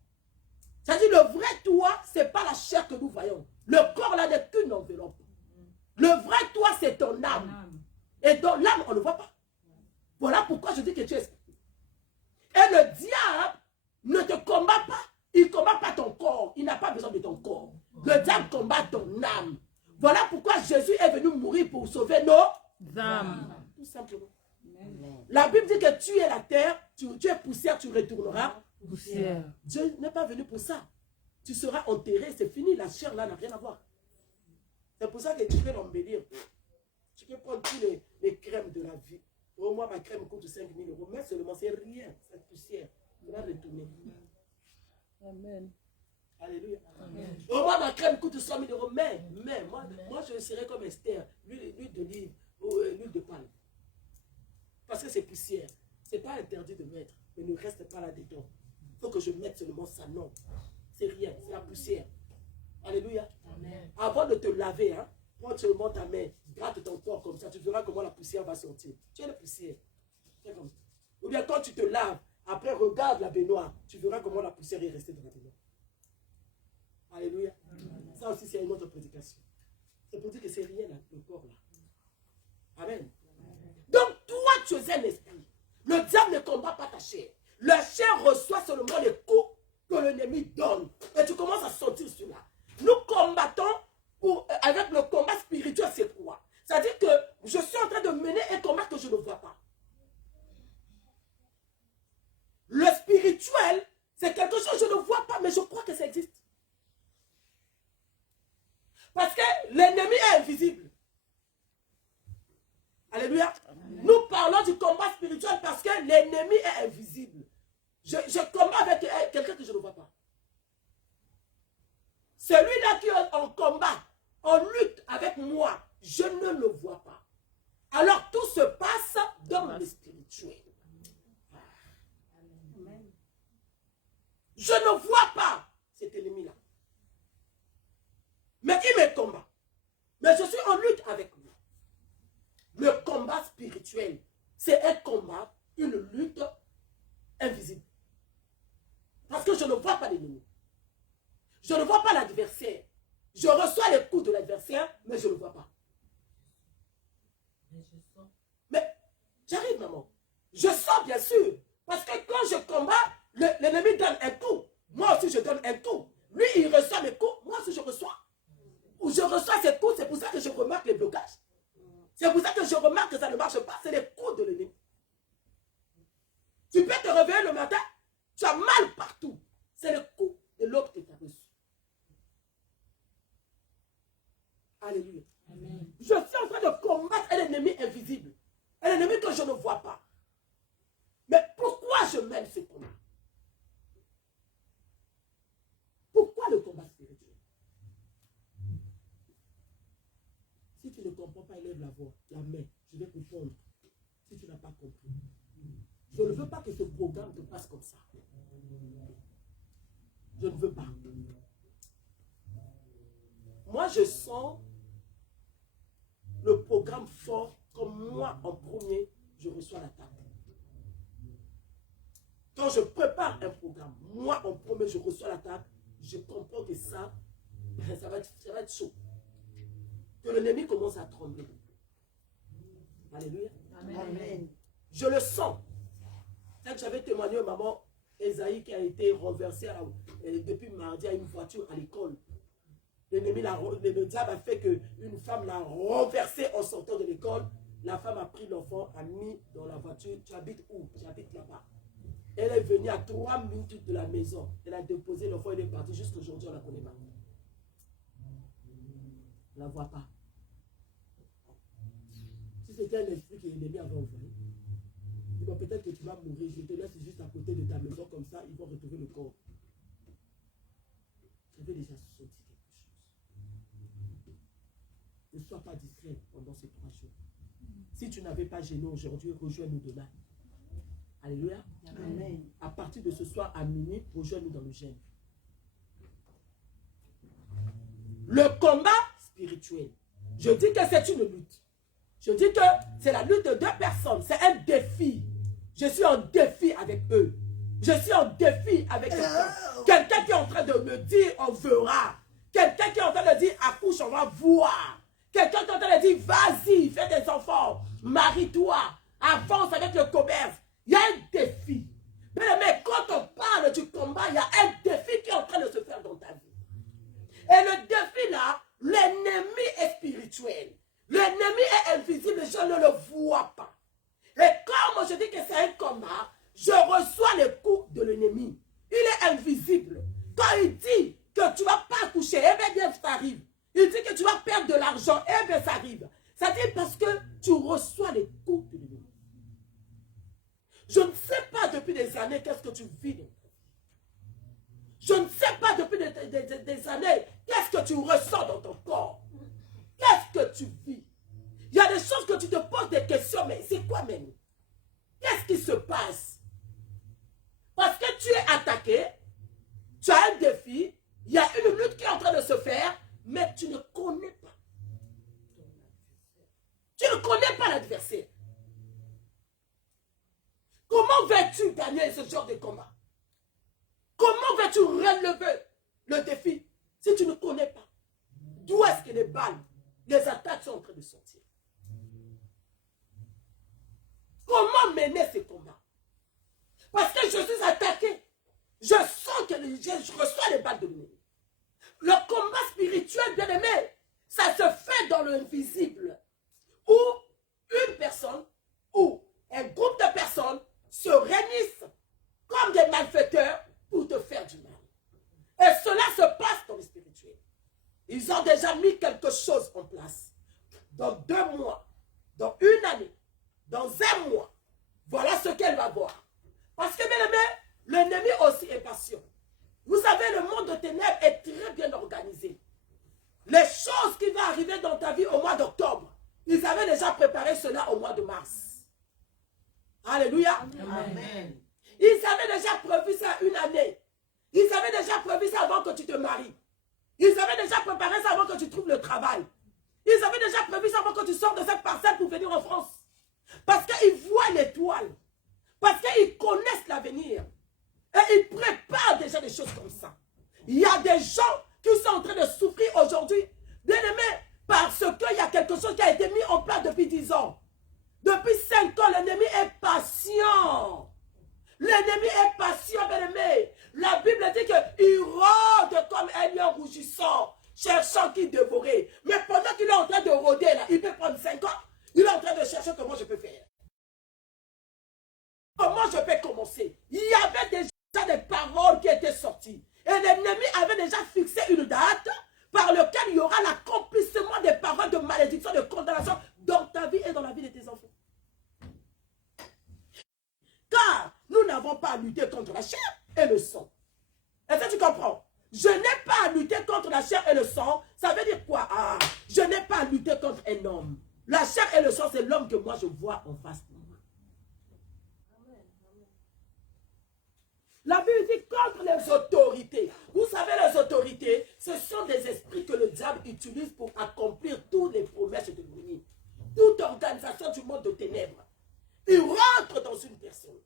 C'est-à-dire le vrai toi, ce n'est pas la chair que nous voyons. Le corps là n'est qu'une enveloppe. Le vrai toi, c'est ton âme. Et dans l'âme, on ne le voit pas. Voilà pourquoi je dis que tu es esprit. Et le diable ne te combat pas. Il ne combat pas ton corps. Il n'a pas besoin de ton corps. Le diable combat ton âme. Voilà pourquoi Jésus est venu mourir pour sauver nos âmes. Tout simplement. La Bible dit que tu es la terre, tu es poussière, tu retourneras. Poussière. Dieu n'est pas venu pour ça. Tu seras enterré, c'est fini. La chair là n'a rien à voir. C'est pour ça que tu peux l'embellir. Tu peux prendre tous les crèmes de la vie. Au moins, ma crème coûte 5 000 €. Mais seulement, c'est rien, cette poussière. Tu vas retourner. Amen. Alléluia. Amen. Au moins, ma crème coûte 100 000 €. Mais moi, je serai comme Esther, l'huile d'olive ou l'huile de palme. Parce que c'est poussière. Ce n'est pas interdit de mettre, mais ne reste pas là-dedans. Il faut que je mette seulement ça. Non. C'est rien, c'est la poussière. Alléluia. Amen. Avant de te laver, hein, prends seulement ta main, gratte ton corps comme ça, tu verras comment la poussière va sortir. Tu es la poussière. C'est comme ça. Ou bien quand tu te laves, après regarde la baignoire, tu verras comment la poussière est restée dans la baignoire. Alléluia. Amen. Ça aussi, c'est une autre prédication. C'est pour dire que c'est rien là, le corps là. Amen. Amen. Donc toi, tu es un esprit. Le diable ne combat pas ta chair. La chair reçoit seulement les coups que l'ennemi donne. Et tu commences à sentir cela. Nous combattons avec le combat spirituel, c'est quoi? C'est-à-dire que je suis en train de mener un combat que je ne vois pas. Le spirituel, c'est quelque chose que je ne vois pas, mais je crois que ça existe. Parce que l'ennemi est invisible. Alléluia. Amen. Nous parlons du combat spirituel parce que l'ennemi est invisible. Je combats avec quelqu'un que je ne vois pas. Celui-là qui est en combat, en lutte avec moi, je ne le vois pas. Alors tout se passe dans le spirituel. Amen. Je ne vois pas cet ennemi-là. Mais il me combat. Mais je suis en lutte avec lui. Le combat spirituel, c'est un combat, une lutte invisible. Parce que je ne vois pas l'ennemi. Je ne vois pas l'adversaire. Je reçois les coups de l'adversaire, mais je ne le vois pas. Mais j'arrive, maman. Je sens bien sûr. Parce que quand je combats, l'ennemi donne un coup. Moi aussi, je donne un coup. Lui, il reçoit mes coups. Moi, si je reçois, ou je reçois ces coups, c'est pour ça que je remarque les blocages. C'est pour ça que je remarque que ça ne marche pas. C'est les coups de l'ennemi. Tu peux te réveiller le matin, tu as mal partout. C'est le coup de l'autre que tu as reçu. Alléluia. Amen. Je suis en train de combattre un ennemi invisible. Un ennemi que je ne vois pas. Mais pourquoi je mène ce combat? Pourquoi le combat spirituel? Si tu ne comprends pas, élève la voix, la main. Je vais comprendre. Si tu n'as pas compris. Je ne veux pas que ce programme te passe comme ça. Je ne veux pas. Moi, je sens le programme fort comme moi, en premier, je reçois l'attaque. Quand je prépare un programme, moi, en premier, je reçois l'attaque, je comprends que ça va être chaud. Que l'ennemi commence à trembler. Alléluia. Amen. Je le sens. J'avais témoigné à maman Esaïe qui a été renversée depuis mardi à une voiture à l'école. Le diable a fait qu'une femme l'a renversée en sortant de l'école. La femme a pris l'enfant, a mis dans la voiture. Tu habites où? J'habite là-bas. Elle est venue à 3 minutes de la maison. Elle a déposé l'enfant, elle est partie. Jusqu'aujourd'hui, on ne la connaît pas. On ne la voit pas. Si c'était un esprit que l'ennemi avait envoyé, il va peut-être que tu vas mourir. Je te laisse juste à côté de ta maison, comme ça, ils vont retrouver le corps. J'avais déjà senti quelque chose. Ne sois pas distrait pendant ces 3 jours. Si tu n'avais pas gêné aujourd'hui, rejoins-nous demain. Alléluia. Amen. À partir de ce soir à minuit, rejoins-nous dans le jeûne. Le combat spirituel. Je dis que c'est une lutte. Je dis que c'est la lutte de 2 personnes. C'est un défi. Je suis en défi avec eux. Je suis en défi avec quelqu'un. Quelqu'un qui est en train de me dire, on verra. Quelqu'un qui est en train de dire, accouche, on va voir. Quelqu'un qui est en train de dire, vas-y, fais des enfants. Marie-toi. Avance avec le commerce. Il y a un défi. Mais quand on parle du combat, il y a un défi qui est en train de se faire dans ta vie. Et le défi là, l'ennemi est spirituel. L'ennemi est invisible, je ne le vois pas. Et comme je dis que c'est un combat, je reçois les coups de l'ennemi. Il est invisible. Quand il dit que tu ne vas pas coucher, eh bien ça arrive. Il dit que tu vas perdre de l'argent, eh bien ça arrive. Ça dit parce que tu reçois les coups de l'ennemi. Je ne sais pas depuis des années qu'est-ce que tu vis. Je ne sais pas depuis des années qu'est-ce que tu ressens dans ton corps. Qu'est-ce que tu vis? Il y a des choses que tu te poses des questions, mais c'est quoi même? Qu'est-ce qui se passe? Parce que tu es attaqué, tu as un défi, il y a une lutte qui est en train de se faire, mais tu ne connais pas. Tu ne connais pas l'adversaire. Comment vas-tu gagner ce genre de combat? Comment vas-tu relever le défi si tu ne connais pas? D'où est-ce que les balles, les attaques sont en train de sortir? Comment mener ces combats? Parce que je suis attaqué. Je sens que je reçois les balles de l'ennemi. Le combat spirituel, bien aimé, ça se fait dans l'invisible. Où une personne ou un groupe de personnes se réunissent comme des malfaiteurs pour te faire du mal. Et cela se passe dans le spirituel. Ils ont déjà mis quelque chose en place. Dans 2 mois, dans 1 année, dans 1 mois, voilà ce qu'elle va voir. Parce que, bien aimé, l'ennemi aussi est patient. Vous savez, le monde de ténèbres est très bien organisé. Les choses qui vont arriver dans ta vie au mois d'octobre, ils avaient déjà préparé cela au mois de mars. Alléluia. Amen. Ils avaient déjà prévu ça 1 année. Ils avaient déjà prévu ça avant que tu te maries. Ils avaient déjà préparé ça avant que tu trouves le travail. Ils avaient déjà prévu ça avant que tu sortes de cette parcelle pour venir en France. Parce qu'ils voient l'étoile. Parce qu'ils connaissent l'avenir. Et ils préparent déjà des choses comme ça. Il y a des gens qui sont en train de souffrir aujourd'hui, bien aimés, parce qu'il y a quelque chose qui a été mis en place depuis 10 ans. Depuis 5 ans, l'ennemi est patient. L'ennemi est patient, bien aimé. La Bible dit qu'il rôde comme lion rougissant, cherchant qui dévorer. Mais pendant qu'il est en train de rôder, là, il peut prendre 5 ans. Il est en train de chercher comment je peux faire. Comment je peux commencer? Il y avait déjà des paroles qui étaient sorties. Et l'ennemi avait déjà fixé une date par laquelle il y aura l'accomplissement des paroles de malédiction, de condamnation dans ta vie et dans la vie de tes enfants. Car nous n'avons pas à lutter contre la chair et le sang. Est-ce que tu comprends? Je n'ai pas à lutter contre la chair et le sang. Ça veut dire quoi? Ah, je n'ai pas à lutter contre un homme. La chair et le sang, c'est l'homme que moi je vois en face de moi. La Bible dit contre les autorités. Vous savez, les autorités, ce sont des esprits que le diable utilise pour accomplir toutes les promesses de l'ennemi. Toute organisation du monde de ténèbres. Il rentre dans une personne.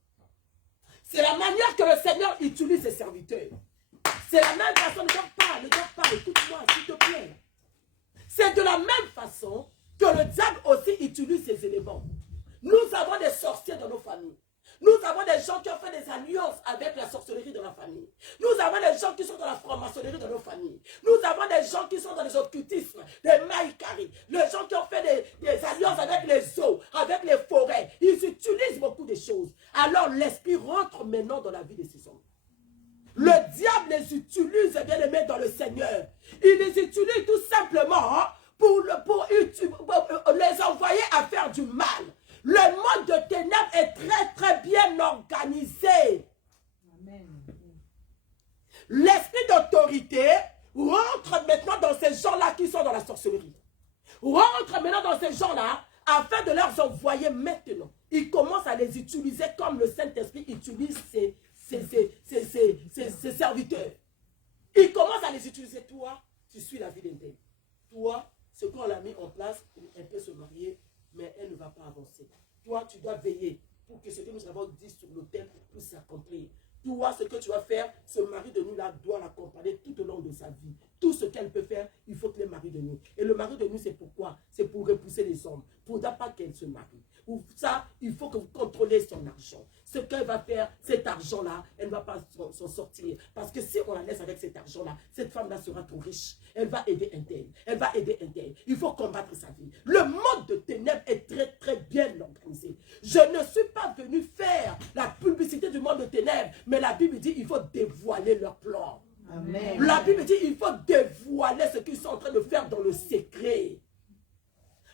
C'est la manière que le Seigneur utilise ses serviteurs. C'est la même façon, ne dors pas, écoute-moi, s'il te plaît. C'est de la même façon que le diable aussi utilise ses éléments. Nous avons des sorciers dans nos familles. Nous avons des gens qui ont fait des alliances avec la sorcellerie dans la famille. Nous avons des gens qui sont dans la franc-maçonnerie dans nos familles. Nous avons des gens qui sont dans les occultismes, des maïkari, les gens qui ont fait des alliances avec les eaux, avec les forêts. Ils utilisent beaucoup de choses. Alors l'esprit rentre maintenant dans la vie de ces hommes. Le diable les utilise, bien aimés, dans le Seigneur. Il les utilise tout simplement pour les envoyer à faire du mal. Le monde de ténèbres est très très bien organisé. Amen. L'esprit d'autorité rentre maintenant dans ces gens-là qui sont dans la sorcellerie. Rentre maintenant dans ces gens-là afin de leur envoyer maintenant. Il commence à les utiliser comme le Saint-Esprit utilise ses serviteurs. Il commence à les utiliser. Toi, tu suis la vie d'un tel. Toi, ce qu'on l'a mis en place, elle peut se marier, mais elle ne va pas avancer. Toi, tu dois veiller pour que ce que nous avons dit sur l'autel puisse s'accomplir. Toi, ce que tu vas faire, ce mari de nous-là doit l'accompagner tout au long de sa vie. Tout ce qu'elle peut faire, il faut que le mari de nous. Et le mari de nous, c'est pourquoi? C'est pour repousser les hommes, pour ne pas qu'elle se marie. Pour ça, il faut que vous contrôlez son argent. Ce qu'elle va faire, cet argent-là, elle ne va pas s'en sortir. Parce que si on la laisse avec cet argent-là, cette femme-là sera trop riche. Elle va aider un tel. Elle va aider un tel. Il faut combattre sa vie. Le monde de ténèbres est très, très bien organisé. Je ne suis pas venu faire la publicité du monde de ténèbres, mais la Bible dit qu'il faut dévoiler leur plan. Amen. La Bible dit qu'il faut dévoiler ce qu'ils sont en train de faire dans le secret.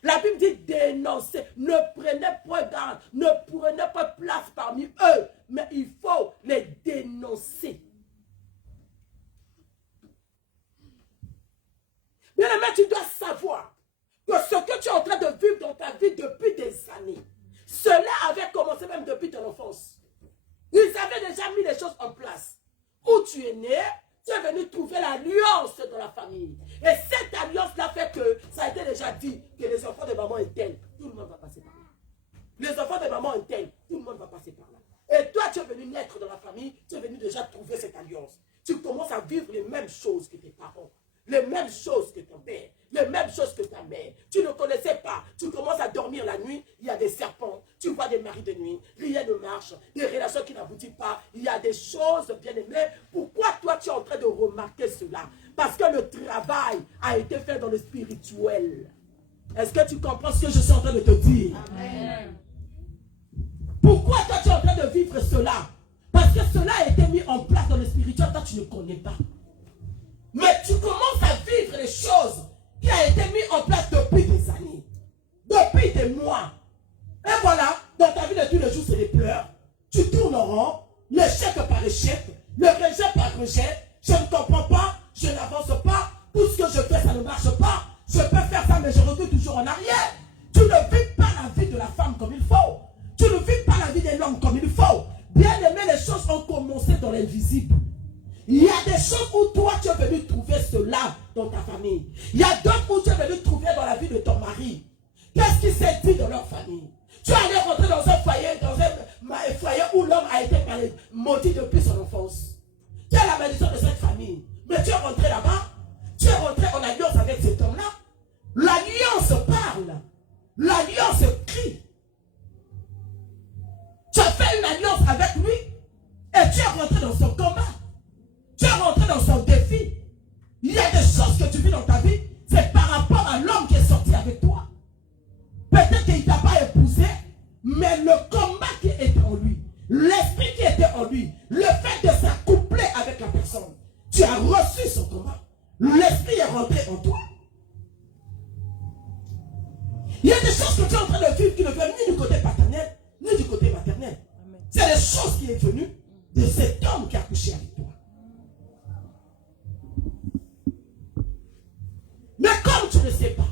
La Bible dit dénoncer. Ne prenez pas garde, ne prenez pas place parmi eux, mais il faut les dénoncer. Bien aimé, tu dois savoir que ce que tu es en train de vivre dans ta vie depuis des années, cela avait commencé même depuis ton enfance. Ils avaient déjà mis les choses en place. Où tu es né, tu es venu trouver l'alliance dans la famille. Et cette alliance-là fait que ça a été déjà dit que les enfants de maman est telle. Tout le monde va passer par là. Les enfants de maman est telle. Tout le monde va passer par là. Et toi, tu es venu naître dans la famille. Tu es venu déjà trouver cette alliance. Tu commences à vivre les mêmes choses que tes parents. Les mêmes choses que ton père. Les mêmes choses que ta mère. Tu ne connaissais pas. Tu commences à dormir la nuit. Il y a des serpents. Tu vois des maris de nuit. Rien ne marche. Des relations qui n'aboutissent pas. Il y a des choses bien aimées. Pourquoi toi tu es en train de remarquer cela? Parce que le travail a été fait dans le spirituel. Est-ce que tu comprends ce que je suis en train de te dire? Amen. Pourquoi toi tu es en train de vivre cela? Parce que cela a été mis en place dans le spirituel. Toi tu ne connais pas. Mais tu commences à vivre les choses qui ont été mises en place depuis des années, depuis des mois. Et voilà, dans ta vie de tous les jours, c'est les pleurs. Tu tournes en rond, l'échec par échec, le rejet par rejet. Je ne comprends pas, je n'avance pas. Tout ce que je fais, ça ne marche pas. Je peux faire ça, mais je recule toujours en arrière. Tu ne vis pas la vie de la femme comme il faut. Tu ne vis pas la vie de l'homme comme il faut. Bien aimé, les choses ont commencé dans l'invisible. Il y a des choses où toi tu es venu trouver cela dans ta famille. Il y a d'autres où tu es venu trouver dans la vie de ton mari. Qu'est-ce qui s'est dit dans leur famille? Tu es allé rentrer dans un foyer où l'homme a été maudit depuis son enfance. Tu es la malédiction de cette famille. Mais tu es rentré là-bas. Tu es rentré en alliance avec cet homme-là. L'alliance parle. L'alliance crie. Tu as fait une alliance avec lui et tu es rentré dans son combat. Tu es rentré dans son défi. Il y a que tu vis dans ta vie, c'est par rapport à l'homme qui est sorti avec toi. Peut-être qu'il ne t'a pas épousé, mais le combat qui était en lui, l'esprit qui était en lui, le fait de s'accoupler avec la personne, tu as reçu son combat. L'esprit est rentré en toi. Il y a des choses que tu es en train de vivre qui ne viennent ni du côté paternel, ni du côté maternel. C'est des choses qui sont venues de cet homme qui a couché avec toi. Mais comme tu ne sais pas,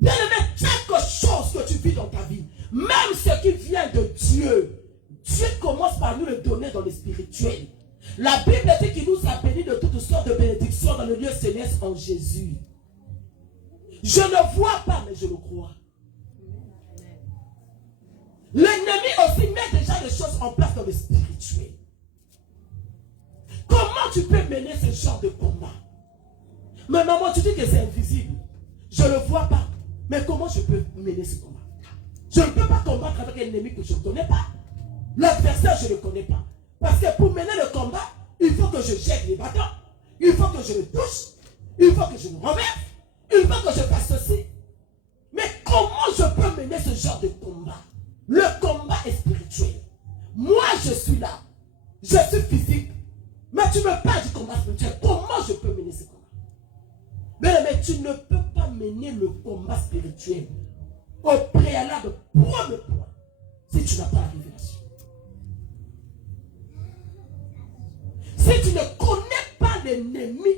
bien aimé, quelque chose que tu vis dans ta vie, même ce qui vient de Dieu, Dieu commence par nous le donner dans le spirituel. La Bible dit qu'il nous a bénis de toutes sortes de bénédictions dans le lieu céleste en Jésus. Je ne vois pas, mais je le crois. L'ennemi aussi met déjà des choses en place dans le spirituel. Comment tu peux mener ce genre de combat? Mais maman, tu dis que c'est invisible. Je ne le vois pas. Mais comment je peux mener ce combat? Je ne peux pas combattre avec un ennemi que je ne connais pas. L'adversaire, je ne le connais pas. Parce que pour mener le combat, il faut que je jette les bâtons. Il faut que je le touche. Il faut que je le renverse. Il faut que je fasse ceci. Mais comment je peux mener ce genre de combat? Le combat est spirituel. Moi, je suis là. Je suis physique. Mais tu me parles du combat spirituel. Comment je peux mener ce combat? Mais tu ne peux pas mener le combat spirituel au préalable, point de point, si tu n'as pas la révélation. Si tu ne connais pas l'ennemi,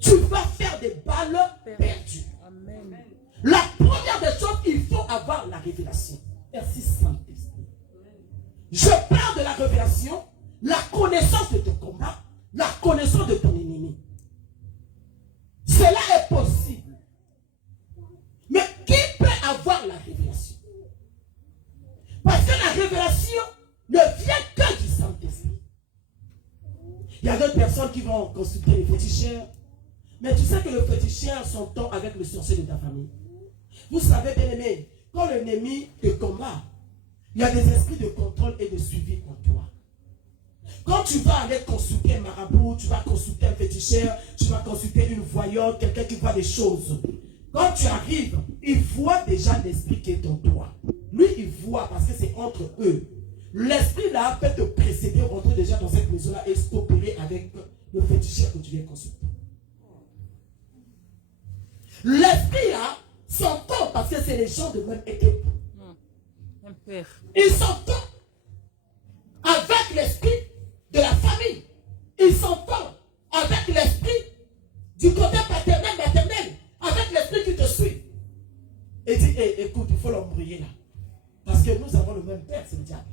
tu vas faire des balles perdues. Amen. La première des choses, il faut avoir la révélation. Merci Saint-Esprit. Je parle de la révélation, la connaissance de ton combat, la connaissance de ton ennemi. Cela est possible. Mais qui peut avoir la révélation? Parce que la révélation ne vient que du Saint-Esprit. Il y a d'autres personnes qui vont consulter les féticheurs. Mais tu sais que le féticheur s'entend avec le sorcier de ta famille. Vous savez, bien aimé, quand l'ennemi te combat, il y a des esprits de contrôle et de suivi en toi. Quand tu vas aller consulter un marabout, tu vas consulter un féticheur, tu vas consulter une voyante, quelqu'un qui voit des choses. Quand tu arrives, il voit déjà l'esprit qui est en toi. Lui, il voit parce que c'est entre eux. L'esprit là peut te précéder, rentrer déjà dans cette maison-là et s'opérer avec le féticheur que tu viens consulter. L'esprit là s'entend parce que c'est les gens de même équipe. Un père. Il s'entend avec l'esprit de la famille. Il s'entend avec l'esprit du côté paternel, maternel, avec l'esprit qui te suit. Et dit, écoute, il faut l'embrouiller là. Parce que nous avons le même père, c'est le diable.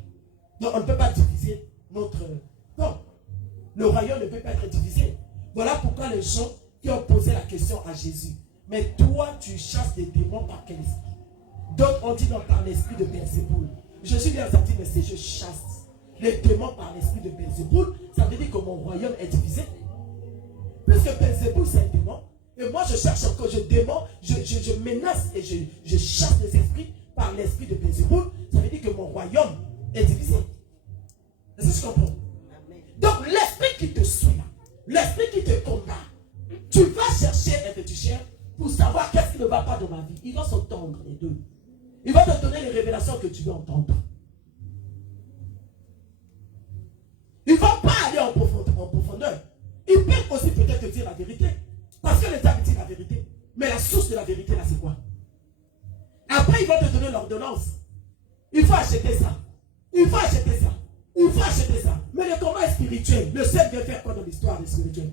Donc on ne peut pas diviser notre... Non, le royaume ne peut pas être divisé. Voilà pourquoi les gens qui ont posé la question à Jésus, mais toi, tu chasses des démons par quel esprit? D'autres ont dit non, par l'esprit de Belzéboul. Jésus lui a dit, mais si je chasse les démons par l'esprit de Belzéboul, ça veut dire que mon royaume est divisé. Puisque Belzéboul, c'est un démon, et moi je cherche encore, je menace et je chasse les esprits par l'esprit de Belzéboul, ça veut dire que mon royaume est divisé. Est-ce que tu comprends? Donc l'esprit qui te suit, l'esprit qui te combat, tu vas chercher un féticheur pour savoir qu'est-ce qui ne va pas dans ma vie. Il va s'entendre les deux. Il va te donner les révélations que tu veux entendre. Il ne va pas aller en profondeur. Il peut aussi peut-être te dire la vérité. Parce que l'État dit la vérité. Mais la source de la vérité là, c'est quoi? Après, ils vont te donner l'ordonnance. Il faut acheter ça. Il faut acheter ça. Il faut acheter ça. Mais le combat est spirituel. Le ciel vient faire quoi dans l'histoire spirituelle?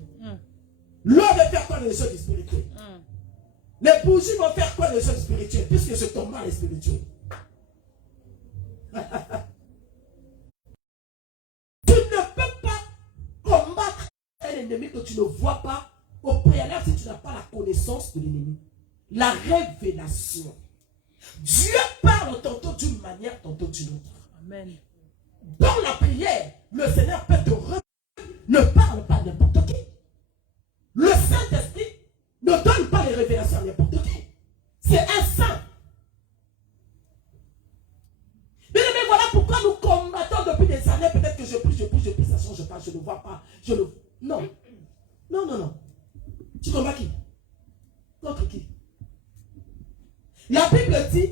L'eau vient faire quoi dans les choses spirituelles? Les bougies vont faire quoi dans les choses spirituelles? Puisque ce combat est spirituel. Tu ne peux pas combattre un ennemi que tu ne vois pas au préalable si tu n'as pas la connaissance de l'ennemi. La révélation. Dieu parle tantôt d'une manière, tantôt d'une autre. Amen. Dans la prière, le Seigneur peut te remettre. Ne parle pas n'importe qui. Le Saint-Esprit ne donne pas les révélations à n'importe qui. C'est un saint. Mais voilà pourquoi nous combattons depuis des années. Peut-être que je prie, ça change pas, je ne vois pas. Non. Non, non, non. combats qui? Contre qui? La Bible dit,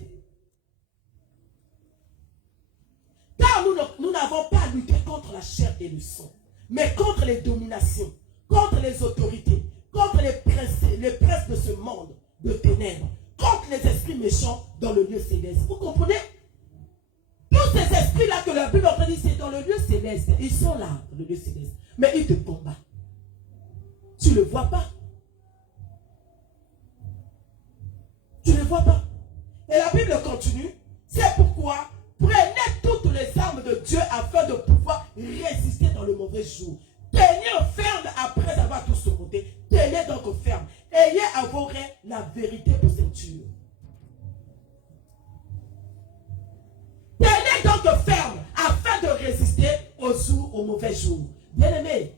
car nous n'avons pas à lutter contre la chair et le sang, mais contre les dominations, contre les autorités, contre les princes de ce monde de ténèbres, contre les esprits méchants dans le lieu céleste. Vous comprenez? Tous ces esprits-là que la Bible dit, c'est dans le lieu céleste. Ils sont là, dans le lieu céleste. Mais ils te combattent. Tu ne le vois pas. Tu ne le vois pas. Et la Bible continue. C'est pourquoi prenez toutes les armes de Dieu afin de pouvoir résister dans le mauvais jour. Tenez ferme après avoir tout surmonté. Tenez donc ferme. Ayez à vos reins la vérité pour ceinture. Tenez donc ferme afin de résister aux mauvais jours. Bien-aimés,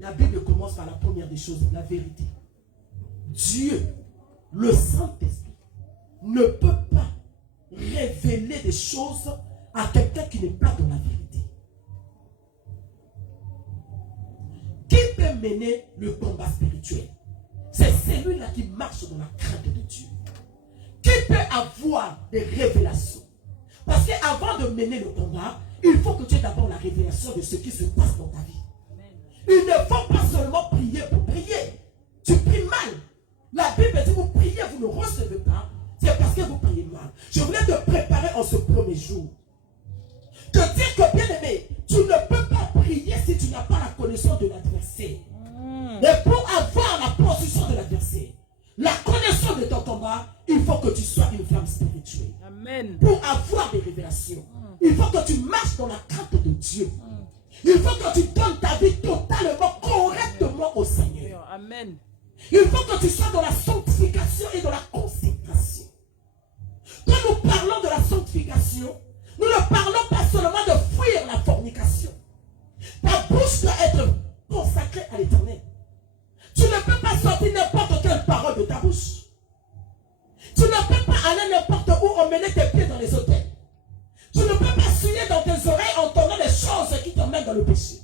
la Bible commence par la première des choses, la vérité. Dieu, le Saint-Esprit, ne peut pas révéler des choses à quelqu'un qui n'est pas dans la vérité. Qui peut mener le combat spirituel? C'est celui-là qui marche dans la crainte de Dieu. Qui peut avoir des révélations? Parce qu'avant de mener le combat, il faut que tu aies d'abord la révélation de ce qui se passe dans ta vie. Il ne faut pas seulement prier pour prier. Tu pries mal. La Bible dit vous priez, vous ne recevez pas. C'est parce que vous priez mal. Je voulais te préparer en ce premier jour. Te dire que, bien aimé, tu ne peux pas prier si tu n'as pas la connaissance de l'adversaire. Et pour avoir la position de l'adversaire, la connaissance de ton combat, il faut que tu sois une femme spirituelle. Amen. Pour avoir des révélations, il faut que tu marches dans la crainte de Dieu. Il faut que tu donnes ta vie totalement, correctement au Seigneur. Amen. Il faut que tu sois dans la sanctification et dans la consécration. Quand nous parlons de la sanctification, nous ne parlons pas seulement de fuir la fornication. Ta bouche doit être consacrée à l'Éternel. Tu ne peux pas sortir n'importe quelle parole de ta bouche. Tu ne peux pas aller n'importe où emmener tes pieds dans les hôtels. Tu ne peux pas suyer dans tes oreilles en entendant des choses qui t'emmènent dans le péché.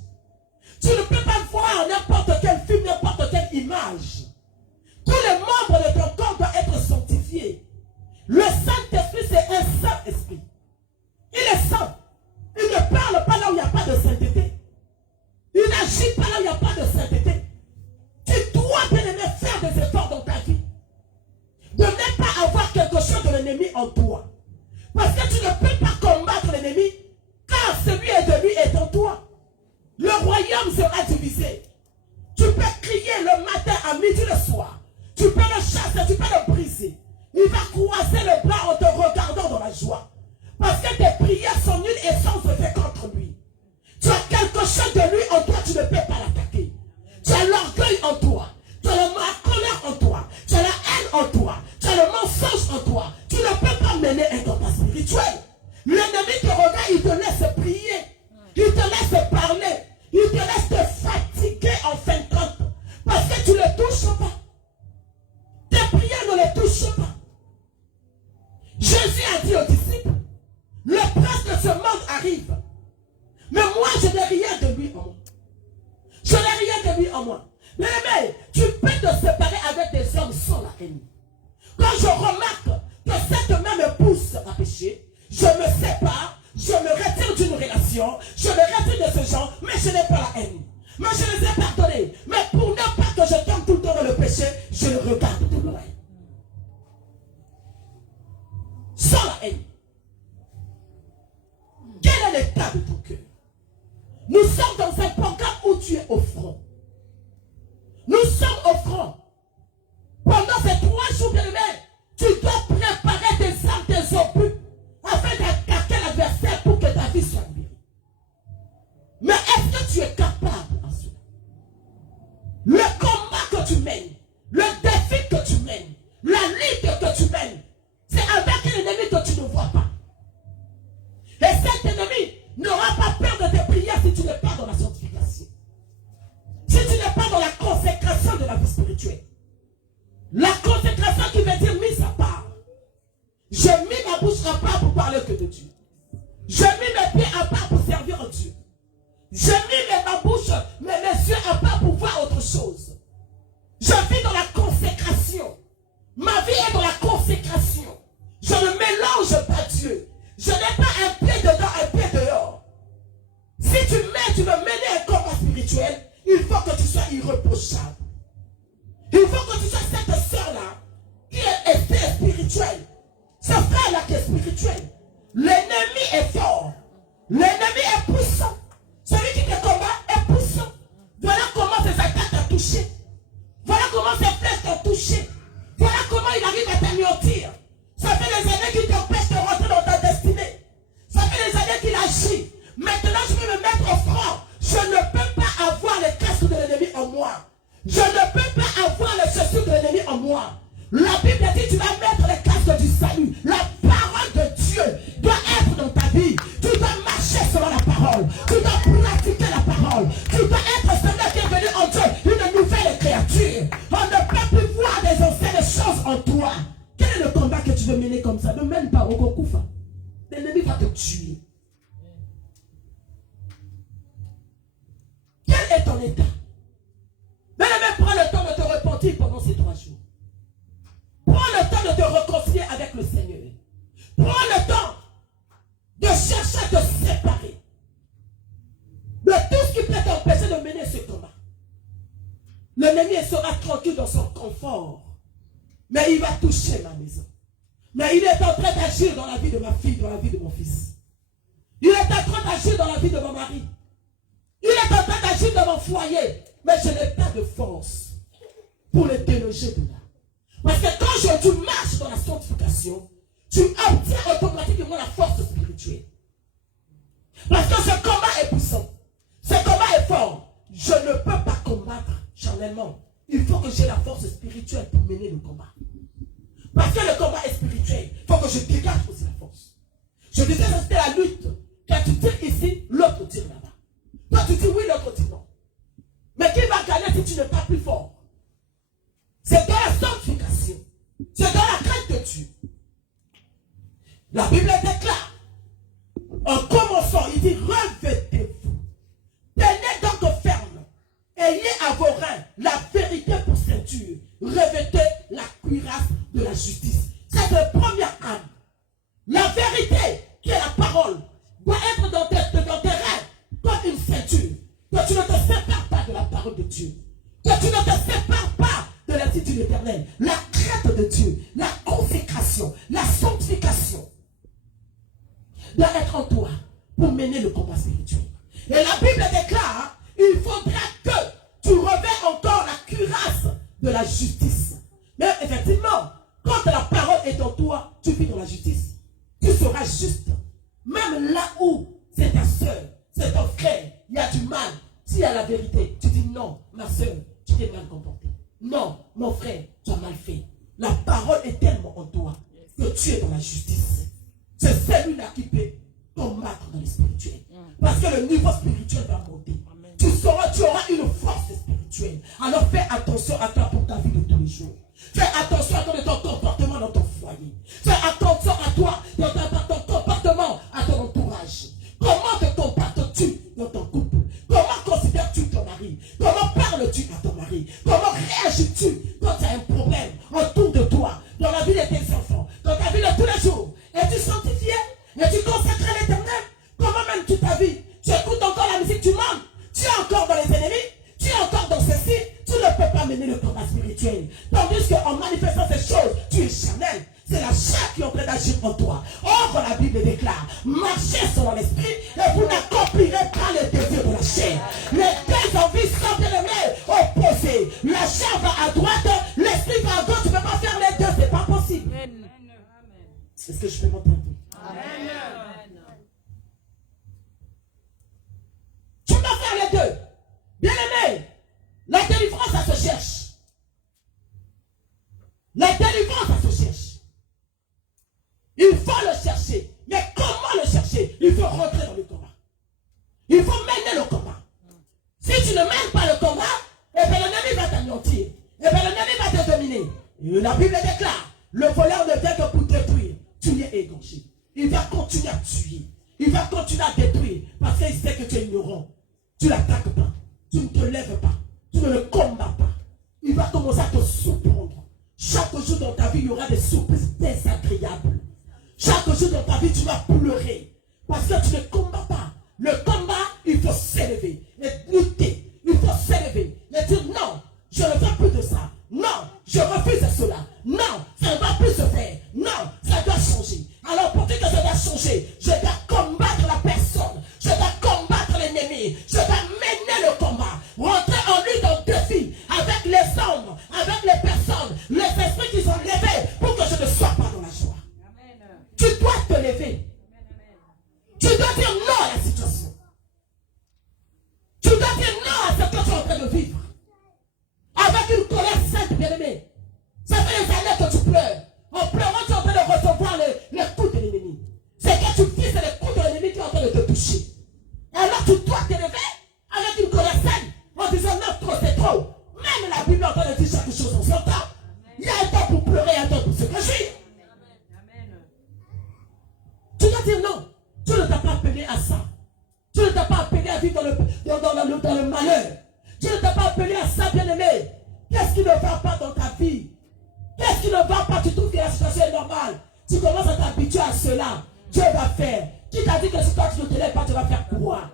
Tu ne peux pas voir n'importe quel film, n'importe quelle image. Tous les membres de ton corps doivent être sanctifiés. Le Saint-Esprit, c'est un Saint-Esprit. Il est saint. Il ne parle pas là où il n'y a pas de sainteté. Il n'agit pas là où il n'y a pas de sainteté. Tu dois, bien aimé, faire des efforts dans ta vie. De ne pas avoir quelque chose de l'ennemi en toi. Parce que tu ne peux pas combattre l'ennemi, car celui de lui est en toi. Le royaume sera divisé. Tu peux crier le matin, à midi, le soir. Tu peux le chasser, tu peux le briser. Il va croiser le bras en te regardant dans la joie. Parce que tes prières sont nulles et sans effet contre lui. Tu as quelque chose de lui en toi, tu ne peux pas l'attaquer. Tu as l'orgueil en toi. Tu as la colère en toi. Tu as la haine en toi. Tu as le mensonge en toi. Tu ne peux pas mener un combat spirituel. L'ennemi te regarde, il te laisse prier. Il te laisse parler. Il te laisse te fatiguer en fin de compte. Parce que tu ne le touches pas. Tes prières ne les touchent pas. Jésus a dit aux disciples, le prince de ce monde arrive. Mais moi, je n'ai rien de lui en moi. Je n'ai rien de lui en moi. Mais tu peux te séparer avec des hommes sans la haine. Quand je remarque que cette main me pousse à pécher, je me sépare, je me retire d'une relation, je me retire de ce genre, mais je n'ai pas la haine. Mais je les ai pardonnés. Mais pour ne pas que je tombe tout le temps dans le péché, je le regarde de loin. Sans la haine. Quel est l'état de ton cœur? Nous sommes dans un programme où tu es au front. Nous sommes au front. Pendant ces 3 jours, bien aimé, tu dois préparer tes armes, tes obus, afin d'attaquer l'adversaire pour que ta vie soit libérée. Mais est-ce que tu es capable en cela? Le combat que tu mènes, le défi que tu mènes, la lutte que tu mènes, c'est avec un ennemi que tu ne vois pas. Et cet ennemi n'aura pas peur de tes prières si tu n'es pas dans la sanctification. Si tu n'es pas dans la consécration de la vie spirituelle. Dieu. Je n'ai pas un pied dedans, un pied dehors. Si tu veux mener un combat spirituel, il faut que tu sois irréprochable. Il faut que tu sois cette soeur-là qui est spirituelle. Ce frère-là qui est spirituel. L'ennemi est fort. L'ennemi est puissant. Celui qui te combat est puissant. Voilà comment ses attaques t'ont touché. Voilà comment ses flèches t'ont touché. Voilà comment il arrive à t'anéantir. Ça fait des années qu'il t'empêche de rentrer dans ta destinée. Ça fait des années qu'il agit. Maintenant, je vais me mettre au front. Je ne peux pas avoir les casques de l'ennemi en moi. Je ne peux pas avoir les chaussures de l'ennemi en moi. La Bible dit tu vas mettre les casques du salut. La parole de Dieu doit être dans ta vie. Tu dois marcher selon la parole. Tu dois pratiquer la parole. Tu dois être celui qui est venu en Dieu, une nouvelle créature. On ne peut plus voir des anciennes choses en toi. Quel est le combat que tu veux mener comme ça? Ne mène pas au Gokufa. L'ennemi va te tuer. Quel est ton état? Bien-aimé, prends le temps de te repentir pendant ces 3 jours. Prends le temps de te réconcilier avec le Seigneur. Prends le temps de chercher à te séparer de tout ce qui peut t'empêcher de mener ce combat. L'ennemi sera tranquille dans son confort. Mais il va toucher ma maison. Mais il est en train d'agir dans la vie de ma fille, dans la vie de mon fils. Il est en train d'agir dans la vie de mon mari. Il est en train d'agir dans mon foyer. Mais je n'ai pas de force pour les déloger de là. Parce que quand tu marches dans la sanctification, tu obtiens automatiquement la force spirituelle. Parce que ce combat est puissant. Ce combat est fort. Je ne peux pas combattre charnellement. Il faut que j'ai la force spirituelle pour mener le combat. Parce que le combat est spirituel. Il faut que je dégage aussi la force. Je disais que c'était la lutte. Quand tu tires ici, l'autre tire là-bas. Toi tu dis oui, l'autre dit non. Mais qui va gagner si tu n'es pas plus fort? C'est dans la sanctification. C'est dans la crainte de Dieu. La Bible déclare, en commençant, il dit, revêtez-vous. Tenez donc ferme. Ayez à vos reins la vérité pour ceinture. Revêtez la cuirasse de la justice. C'est la première arme. La vérité, qui est la parole, doit être dans tes reins comme une ceinture. Que tu ne te sépares pas de la parole de Dieu. Que tu ne te sépares pas de l'attitude de l'Éternel. La crainte de Dieu, la consécration, la sanctification doit être en toi pour mener le combat spirituel. Et la Bible déclare, il faudra que tu revêts encore la cuirasse de la justice. Mais effectivement, quand la parole est en toi, tu vis dans la justice. Tu seras juste. Même là où c'est ta soeur, c'est ton frère, il y a du mal. S'il y a la vérité, tu dis non, ma soeur, tu t'es mal comporté. Non, mon frère, tu as mal fait. La parole est tellement en toi que tu es dans la justice. C'est celui-là qui peut combattre dans le spirituel. Parce que le niveau spirituel va monter. Tu auras une force spirituelle. Alors fais attention à toi pour ta vie de tous les jours. Fais attention à toi de ton comportement dans ton foyer. Fais attention à toi dans ton comportement, à ton entourage. Comment te comportes-tu dans ton couple? Comment considères-tu ton mari? Comment parles-tu à ton mari? Comment réagis-tu quand tu as un problème autour de toi, dans la vie de tes enfants, dans ta vie de tous les jours? Es-tu sanctifié? Es-tu consacré à l'Éternel? Comment même toute ta vie? Tu écoutes encore la musique, tu manques? Tu es encore dans les ennemis? Tu es encore dans ceci? Tu ne peux pas mener le combat spirituel. Tandis qu'en manifestant ces choses, tu es charnel. C'est la chair qui est en train d'agir en toi. Or, la Bible déclare, marchez selon l'esprit et vous n'accomplirez pas les désirs de la chair. Les deux envies sont opposées. La chair va à droite, l'esprit va à gauche. Tu ne peux pas faire les deux, c'est pas possible. Est-ce que je peux m'entendre? Amen. Tu peux faire les deux. Bien aimé, la délivrance, ça se cherche. La délivrance, ça se cherche. Il faut le chercher. Mais comment le chercher? Il faut rentrer dans le combat. Il faut mener le combat. Si tu ne mènes pas le combat, eh bien l'ennemi va t'anéantir. Eh bien l'ennemi va te dominer. Et la Bible déclare, le voleur ne vient que pour détruire. Tu es égorgé. Il va continuer à tuer. Il va continuer à détruire. Parce qu'il sait que tu es ignorant. Tu ne l'attaques pas. Tu ne te lèves pas. Tu ne le combats pas. Il va commencer à te surprendre. Chaque jour dans ta vie, il y aura des surprises désagréables. Chaque jour dans ta vie, tu vas pleurer. Parce que tu ne combats pas. Le combat, il faut s'élever. Et lutter. Il faut s'élever. Et dire non, je ne veux plus de ça. Non, je refuse cela. Non, ça ne va plus se faire. Non, ça doit changer. Alors pour dire que ça doit changer, je dois combattre la personne. Je dois combattre l'ennemi. Je dois mener le combat. Rentrer en lutte, en défi avec les hommes, avec les personnes, les esprits qui sont levés pour que je ne sois pas dans la joie. Amen. Tu dois te lever. Tu dois dire non à la situation. Tu dois dire non à ce que tu es en train de vivre. Avec une colère sainte, bien-aimé. Ça fait des années que tu pleures. En pleurant, tu es en train de recevoir les coups de l'ennemi. C'est que tu vis, c'est les coups de l'ennemi qui sont en train de te toucher. Alors tu dois te lever avec une colère sainte en disant non, trop, c'est trop. Même la Bible est en train de dire chaque chose en son temps. Il y a un temps pour pleurer, un temps pour se réjouir. Tu dois dire non. Tu ne t'as pas appelé à ça. Tu ne t'as pas appelé à vivre dans le malheur. Tu ne t'as pas appelé à ça, bien-aimé. Qu'est-ce qui ne va pas dans ta vie? Qu'est-ce qui ne va pas? Tu trouves que la situation est normale. Tu commences à t'habituer à cela. Dieu va faire. Qui t'a dit que si toi tu ne te lèves pas, tu vas faire quoi?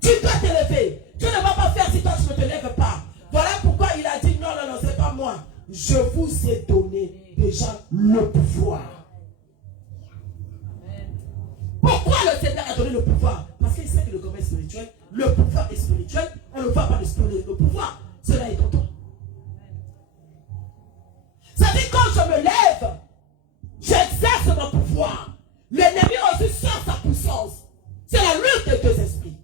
Tu dois te lever. Tu ne vas pas faire si toi tu ne te lèves pas. Voilà pourquoi il a dit non, non, non, c'est pas moi. Je vous ai donné déjà le pouvoir. Pourquoi le Seigneur a donné le pouvoir? Parce qu'il sait que le commerce spirituel, le pouvoir est spirituel, on ne voit pas le pouvoir. Cela est en toi. Ça dit quand je me lève, j'exerce mon pouvoir. L'ennemi aussi sort sa puissance. C'est la lutte des deux esprits.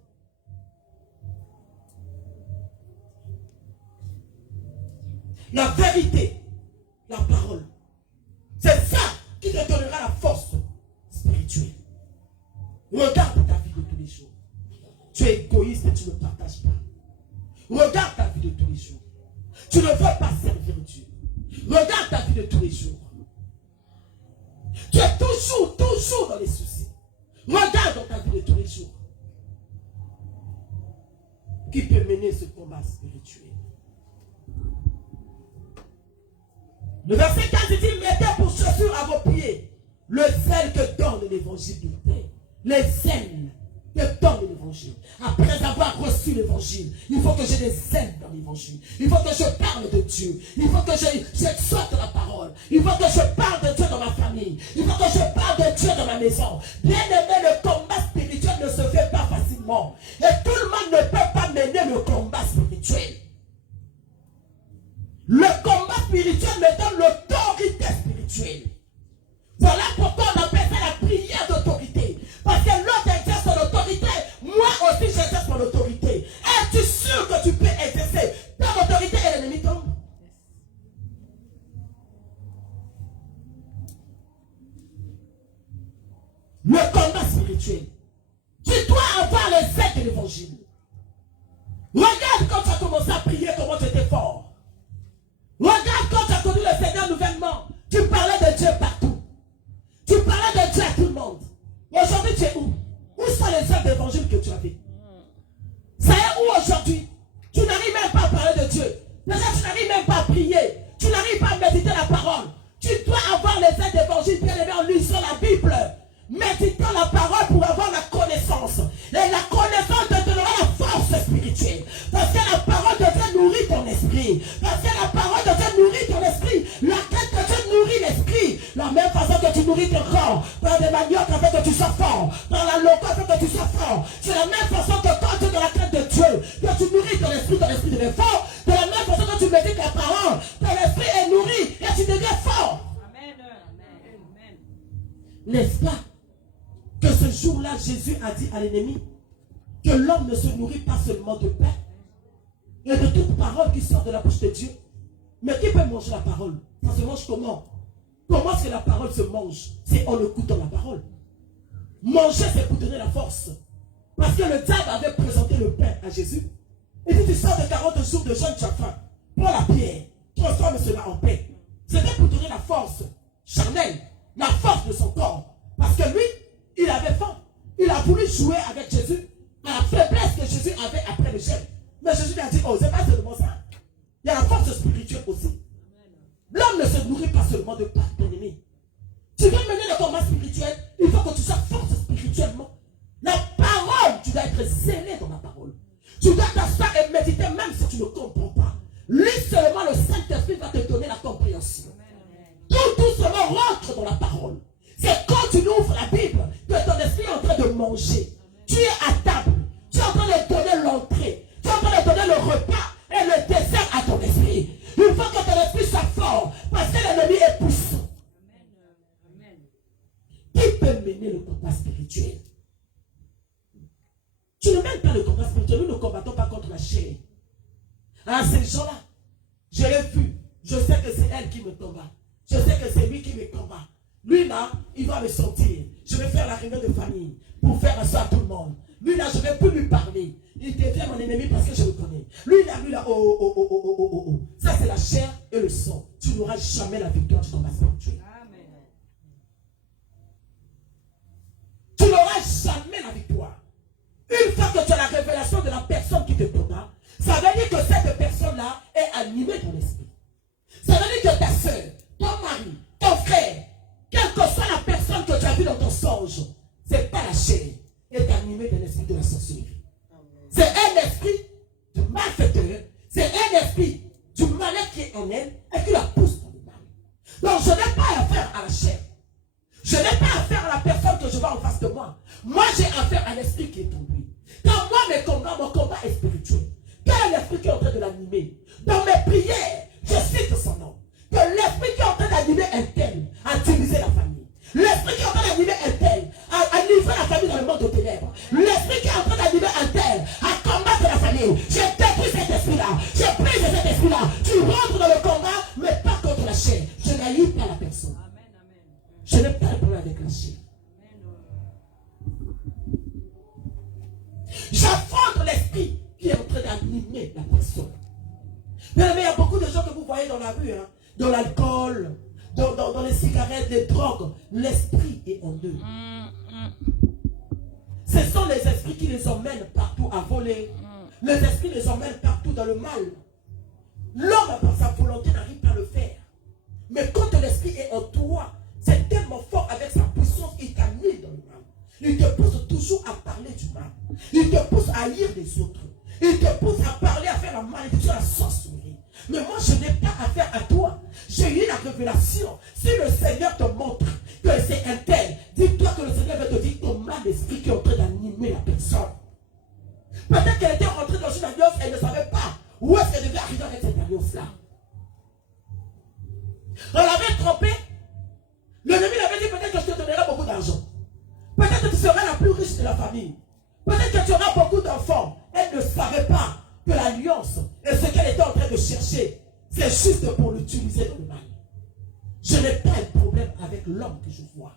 La vérité, la parole. C'est ça qui te donnera la force spirituelle. Regarde ta vie de tous les jours. Tu es égoïste et tu ne partages pas. Regarde ta vie de tous les jours. Tu ne veux pas servir Dieu. Regarde ta vie de tous les jours. Tu es toujours dans les soucis. Regarde dans ta vie de tous les jours. Qui peut mener ce combat spirituel? Le verset 15 dit, mettez pour chaussure à vos pieds le zèle que donne l'évangile du pain. Les zèles que donne l'évangile. Après avoir reçu l'évangile, il faut que j'ai des zèles dans l'évangile. Il faut que je parle de Dieu. Il faut que j'exhorte la parole. Il faut que je parle de Dieu dans ma famille. Il faut que je parle de Dieu dans ma maison. Bien aimé, le combat spirituel ne se fait pas facilement. Et tout le monde ne peut pas mener le combat spirituel. Le combat spirituel me donne l'autorité spirituelle. Voilà pourquoi on appelle ça la prière d'autorité. Parce que l'autre exerce son autorité, moi aussi j'exerce mon autorité. Es-tu sûr que tu peux exercer ton autorité et l'ennemi tombe? Le combat spirituel. Tu dois avoir les aides de l'évangile. Regarde quand tu as commencé à prier, comment tu étais fort. Regarde quand tu as connu le Seigneur nouvellement. Tu parlais de Dieu partout. Tu parlais de Dieu à tout le monde. Aujourd'hui, tu es où? Où sont les œuvres d'évangile que tu as fait? Ça est où aujourd'hui? Tu n'arrives même pas à parler de Dieu. Déjà, tu n'arrives même pas à prier. Tu n'arrives pas à méditer la parole. Tu dois avoir les œuvres d'évangile bien aimé en lisant la Bible. Méditant la parole pour avoir la connaissance. Et la connaissance te donnera la force spirituelle. Parce que la parole de Dieu nourrit ton esprit. Parce que la parole de Dieu nourrit ton esprit. La tête de Dieu nourrit l'esprit. La même façon que tu nourris ton corps par des maniocs afin que tu sois fort. Par la loco afin que tu sois fort. C'est la même façon que quand tu es dans la tête de Dieu, que tu nourris ton esprit devient fort. De la même façon que tu médites la parole, ton esprit est nourri et tu deviens fort. Amen. Amen. N'est-ce pas que ce jour-là, Jésus a dit à l'ennemi que l'homme ne se nourrit pas seulement de pain et de toute parole qui sort de la bouche de Dieu. Mais qui peut manger la parole? Ça se mange comment? Comment est-ce que la parole se mange? C'est en écoutant la parole. Manger, c'est pour donner la force. Parce que le diable avait présenté le pain à Jésus. Et dit, tu sors de 40 jours de jeûne, tu as faim. Prends la pierre, transforme cela en pain. C'était pour donner la force charnelle, la force de son corps. Parce que lui, il avait faim. Il a voulu jouer avec Jésus à la faiblesse que Jésus avait après le jeûne. Mais Jésus lui a dit, oh, c'est pas seulement ça. Il y a la force spirituelle aussi. L'homme ne se nourrit pas seulement de pain, bien-aimé. force spirituellement. La parole, tu dois être zélé dans la parole. Tu dois t'asseoir et méditer même si tu ne comprends pas. Lis seulement, le Saint-Esprit va te donner la compréhension. Tout doucement rentre dans la parole. C'est quand tu ouvres la Bible que ton esprit est en train de manger. Tu es à table. Tu es en train de donner l'entrée. Tu es en train de donner le repas et le dessert à ton esprit. Il faut que ton esprit soit fort parce que l'ennemi est puissant. Qui peut mener le combat spirituel? Tu ne mènes pas le combat spirituel. Nous ne combattons pas contre la chair. Ah, ces gens-là, je l'ai vu. Je sais que c'est elle qui me combat. Je sais que c'est lui qui me combat. Lui là, il va me sortir. Je vais faire la réunion de famille pour faire ça à tout le monde. Lui là, je ne vais plus lui parler. Il devient mon ennemi parce que je le connais. Lui là, oh. Ça c'est la chair et le sang. Tu n'auras jamais la victoire du combat spirituel. Tu n'auras jamais la victoire. Une fois que tu as la révélation de la personne qui te combat, ça veut dire que cette personne-là est animée dans l'esprit. Ça veut dire que ta soeur, ton mari, ton frère, quelle que soit la personne que tu as vue dans ton songe, c'est pas la chair, est animée de l'esprit de la sorcellerie. C'est un esprit du malfaiteur, c'est un esprit du malin qui est en elle et qui la pousse dans le mal. Donc je n'ai pas affaire à la chair. Je n'ai pas affaire à la personne que je vois en face de moi. Moi, j'ai affaire à l'esprit qui est en lui. Quand moi, mon combat est spirituel. Quel est l'esprit qui est en train de l'animer? Dans mes prières, je cite son nom. Que l'esprit qui est en train d'animer un tel a divisé la famille. L'esprit qui est en train d'animer un tel a livré la famille dans le monde de ténèbres. L'esprit qui est en train d'animer un tel a combattu la famille. J'ai détruit cet esprit-là. J'ai pris cet esprit-là. Tu rentres dans le combat, mais pas contre la chair. Je n'haïs pas la personne. Je n'ai pas de problème avec la chair. J'affronte l'esprit qui est en train d'animer la personne. Mais il y a beaucoup de gens que vous voyez dans la rue, hein, dans l'alcool, dans les cigarettes, les drogues. L'esprit est en eux. Ce sont les esprits qui les emmènent partout à voler. Les esprits les emmènent partout dans le mal. L'homme, par sa volonté, n'arrive pas à le faire. Mais quand l'esprit est en toi, c'est tellement fort avec sa puissance, il t'a mis dans le mal. Il te pousse toujours à parler du mal. Il te pousse à haïr les autres. Il te pousse à parler, à faire la malédiction, la sorcellerie. Mais moi, je n'ai pas affaire à toi. J'ai eu la révélation. Si le Seigneur te montre que c'est un tel, dis-toi que le Seigneur va te dire ton mal d'esprit qui est en train d'animer la personne. Peut-être qu'elle était rentrée dans une alliance, elle ne savait pas où est-ce qu'elle devait arriver avec cette alliance-là. On l'avait trompé. L'ennemi l'avait dit peut-être que je te donnerai beaucoup d'argent. Peut-être que tu seras la plus riche de la famille. Peut-être que tu auras beaucoup d'enfants. Elle ne savait pas que l'alliance et ce qu'elle était en train de chercher, c'est juste pour l'utiliser dans le mal. Je n'ai pas un problème avec l'homme que je vois.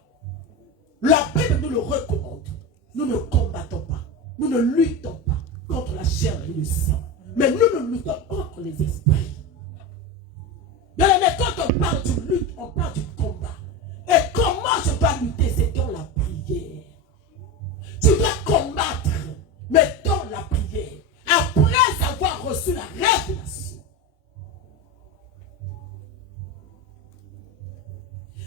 La Bible nous le recommande. Nous ne combattons pas. Nous ne luttons pas contre la chair et le sang. Mais nous ne luttons contre les esprits. Mais quand on parle de lutte, on parle du combat. Et comment je dois lutter? C'est dans la prière. Tu dois combattre, mais dans la prière. Après avoir reçu la révélation.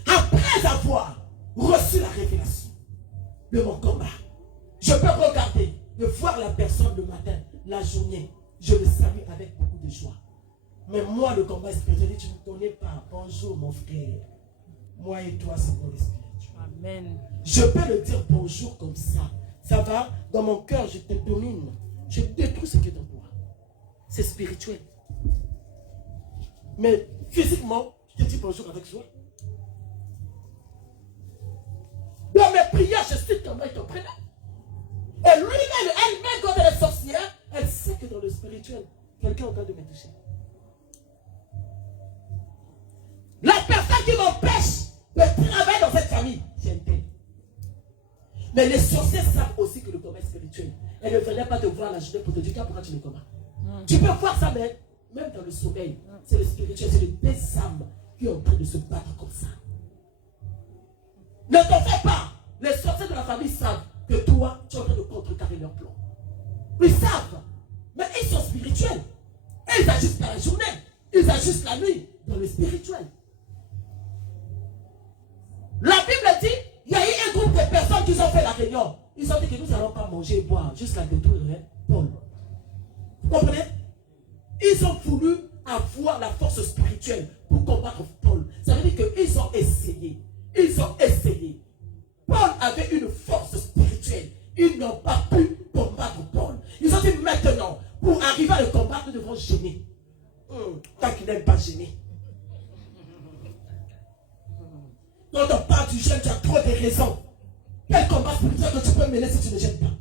Après avoir reçu la révélation de mon combat, je peux regarder et voir la personne le matin, la journée. Je le salue avec beaucoup de joie. Mais moi, le combat spirituel, tu ne me connais pas. Bonjour, mon frère. Moi et toi, c'est dans le spirituel. Amen. Je peux le dire bonjour comme ça. Ça va? Dans mon cœur, je te domine. Je détruis ce qui est en toi. C'est spirituel. Mais physiquement, je te dis bonjour avec joie. Dans mes prières, je suis ton maître, ton prénom. Et lui-même, elle-même, quand elle est sorcière, elle sait que dans le spirituel, quelqu'un est en train de me toucher. La personne qui m'empêche de travailler dans cette famille, c'est un tel. Mais les sorciers savent aussi que le combat est spirituel. Elle ne venait pas te voir la journée pour te dire pourquoi tu le combats. Tu peux voir ça, mais même dans le sommeil, c'est le spirituel, c'est les deux âmes qui sont en train de se battre comme ça. Ne t'en fais pas. Les sorciers de la famille savent que toi, tu es en train de contrecarrer leur plan. Ils savent. Mais ils sont spirituels. Et ils agissent pas la journée. Ils agissent la nuit dans le spirituel. La Bible dit, il y a eu un groupe de personnes qui ont réunion, ils ont dit que nous n'allons pas manger et boire jusqu'à détruire Paul. Vous comprenez? Ils ont voulu avoir la force spirituelle pour combattre Paul. Ça veut dire qu'ils ont essayé. Ils ont essayé. Paul avait une force spirituelle. Ils n'ont pas pu combattre Paul. Ils ont dit maintenant, pour arriver à le combattre, nous devons gêner. Tant qu'il n'aime pas gêner. Quand on parle du jeûne, tu as trop de raisons. Quel combat spirituel que tu peux mener si tu ne gênes pas?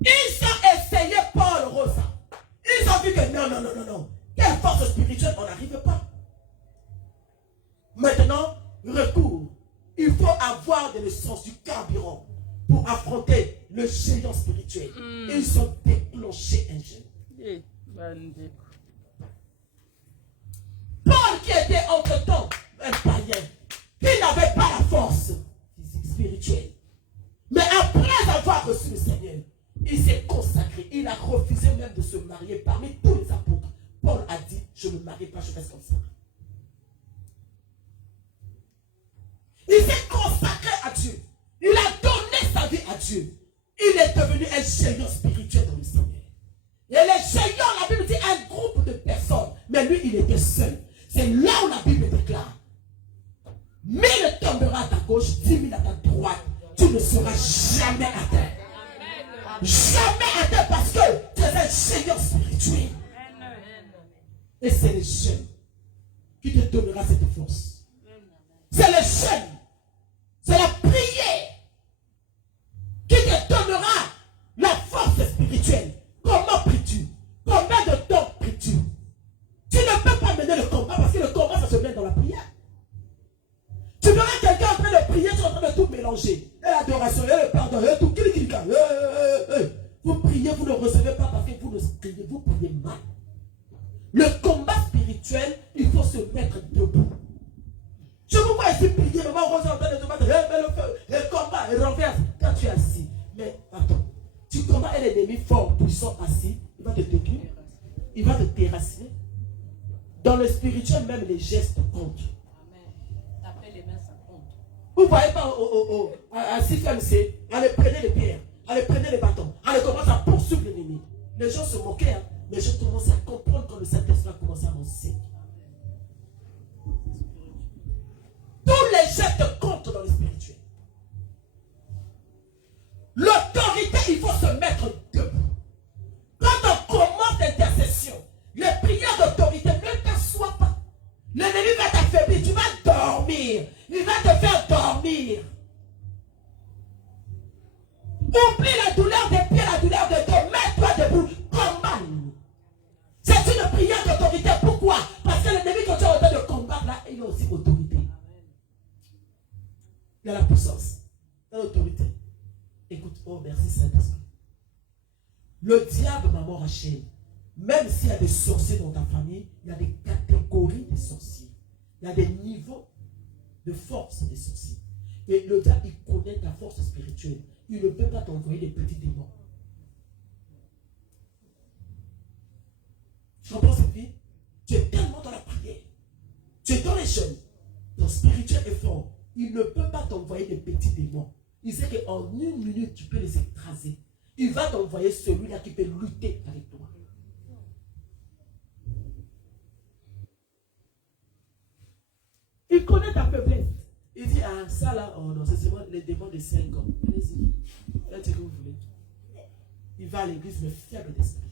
Ils ont essayé Paul, Rosa. Ils ont vu que non. Quelle force spirituelle, on n'arrive pas. Maintenant, recours. Il faut avoir de l'essence, du carburant pour affronter le géant spirituel. Ils ont déclenché un jeûne. Paul qui était entre-temps un païen, qui n'avait pas la force physique, spirituelle. Mais après avoir reçu le Seigneur, il s'est consacré. Il a refusé même de se marier parmi tous les apôtres. Paul a dit, je ne me marie pas, je reste comme ça. Il s'est consacré à Dieu. Il a donné sa vie à Dieu. Il est devenu un géant spirituel dans le Seigneur. Et les géants, la Bible dit un groupe de personnes. Mais lui, il était seul. C'est là où la Bible déclare. 1000 tombera à ta gauche, 10 000 à ta droite. Tu ne seras jamais atteint. Jamais atteint parce que tu es un géant spirituel. Et c'est le jeûne qui te donnera cette force. C'est le jeûne. C'est la prière qui te donnera la force spirituelle. Comment pries-tu? Combien de temps pries-tu? Tu ne peux pas mener le combat parce que le combat, ça se met dans la prière. Tu verras quelqu'un en train de prier, tu es en train de tout mélanger. Et l'adoration, et le pardon, et tout. Vous priez, vous ne recevez pas parce que vous priez mal. Le combat spirituel, il faut se mettre debout. Je vous vois ici prier, maman Rose en train de te battre, mets le feu, le combat, il renverse quand tu es assis. Mais attends, tu combats un ennemi fort, puissant, assis, il va te détruire, il va te terrasser. Dans le spirituel, même les gestes comptent. Amen. Taper les mains, ça compte. Vous ne voyez pas à CFMC, allez prenez les pierres, allez prenez les bâtons, allez commencer à poursuivre l'ennemi. Les gens se moquaient, hein, mais je commence à comprendre quand le Saint-Esprit a commencé à m'enseigner. Tous les gestes comptent dans le spirituel. L'autorité, il faut se mettre debout. Quand on commence l'intercession, les prières d'autorité, ne t'assois pas. L'ennemi va t'affaiblir, tu vas dormir. Il va te faire dormir. Oublie la douleur des pieds, la douleur de dos. Mets-toi debout. Combat l'ennemi. C'est une prière d'autorité. Pourquoi? Parce que l'ennemi, quand tu es en train de combattre, là, il a aussi autorité. Il y a la puissance. Il y a l'autorité. Écoute, oh merci Saint-Esprit. Le diable, maman Rachel, même s'il y a des sorciers dans ta famille, il y a des catégories de sorciers. Il y a des niveaux de force des sorciers. Et le diable, il connaît ta force spirituelle. Il ne peut pas t'envoyer des petits démons. Tu comprends cette vie? Tu es tellement dans la prière. Tu es dans les jeûnes. Ton spirituel est fort. Il ne peut pas t'envoyer des petits démons. Il sait qu'en 1 minute, tu peux les écraser. Il va t'envoyer celui-là qui peut lutter avec toi. Il connaît ta faiblesse. Il dit, ah, ça là, oh non, c'est seulement les démons de 5 ans. Allez-y. Faites ce que vous voulez. Il va à l'église, mais faible d'esprit.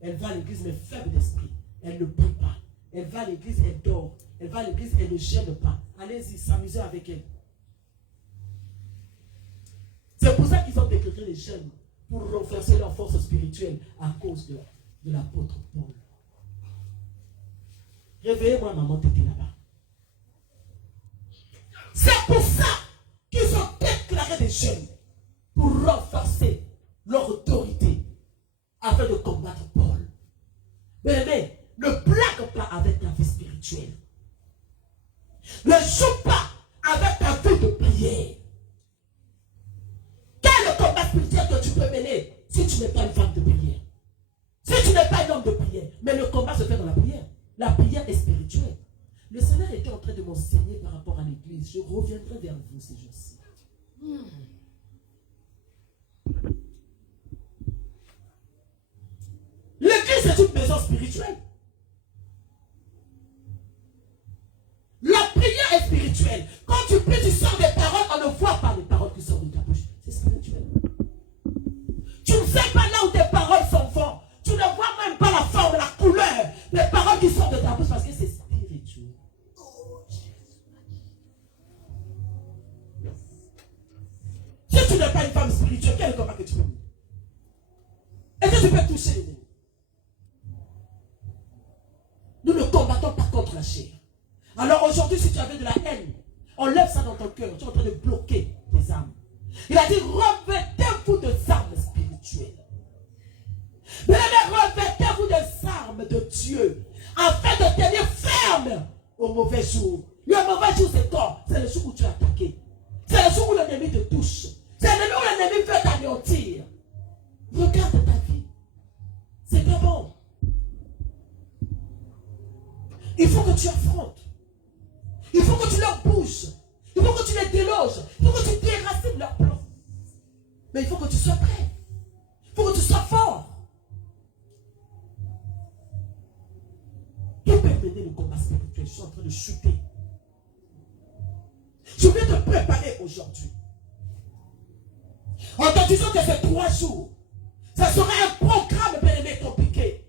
Elle va à l'église, mais faible d'esprit. Elle ne prie pas. Elle va à l'église, elle dort. Elle va à l'église, elle ne gêne pas. Allez-y, s'amuser avec elle. C'est pour ça qu'ils ont décrété les jeunes pour renforcer leur force spirituelle à cause de l'apôtre Paul. Réveillez-moi, maman, t'étais là-bas. C'est pour ça qu'ils ont déclaré des jeunes pour renforcer leur autorité afin de combattre Paul. Mais ne blague pas avec ta vie spirituelle. Ne joue pas avec ta vie de prière. Quel est le combat spirituel que tu peux mener si tu n'es pas une femme de prière? Si tu n'es pas un homme de prière, mais le combat se fait dans la prière. La prière est spirituelle. Le Seigneur Seigneur était en train de m'enseigner par rapport à l'église. Je reviendrai vers vous ces jours-ci. L'église est une maison spirituelle. La prière est spirituelle. Quand tu pries, tu sors des paroles, on ne voit pas les paroles qui sortent de ta bouche. C'est spirituel. Tu ne sais pas là où tes paroles s'en vont. Tu ne vois même pas la forme, la couleur des paroles qui sortent de ta bouche parce que c'est spirituel. Si tu n'es pas une femme spirituelle, quel est le combat que tu peux mener? Est-ce que tu peux toucher l'ennemi? Nous ne combattons pas contre la chair. Alors aujourd'hui, si tu avais de la haine, enlève ça dans ton cœur. Tu es en train de bloquer tes âmes. Il a dit, revêtez-vous des armes spirituelles. Mais revêtez-vous des armes de Dieu, afin de tenir ferme au mauvais jour. Le mauvais jour, c'est quand? C'est le jour où tu es attaqué. C'est le jour où l'ennemi te touche. C'est le jour où l'ennemi veut t'anéantir. Regarde ta vie. C'est pas bon. Il faut que tu affrontes. Il faut que tu leur bouges. Il faut que tu les déloges. Il faut que tu déracines leurs plans. Mais il faut que tu sois prêt. Il faut que tu sois fort. Qui peut mener le combat spirituel? Je suis en train de chuter. Je viens te préparer aujourd'hui. En te disant que ces 3 jours, ça sera un programme bien-aimé compliqué.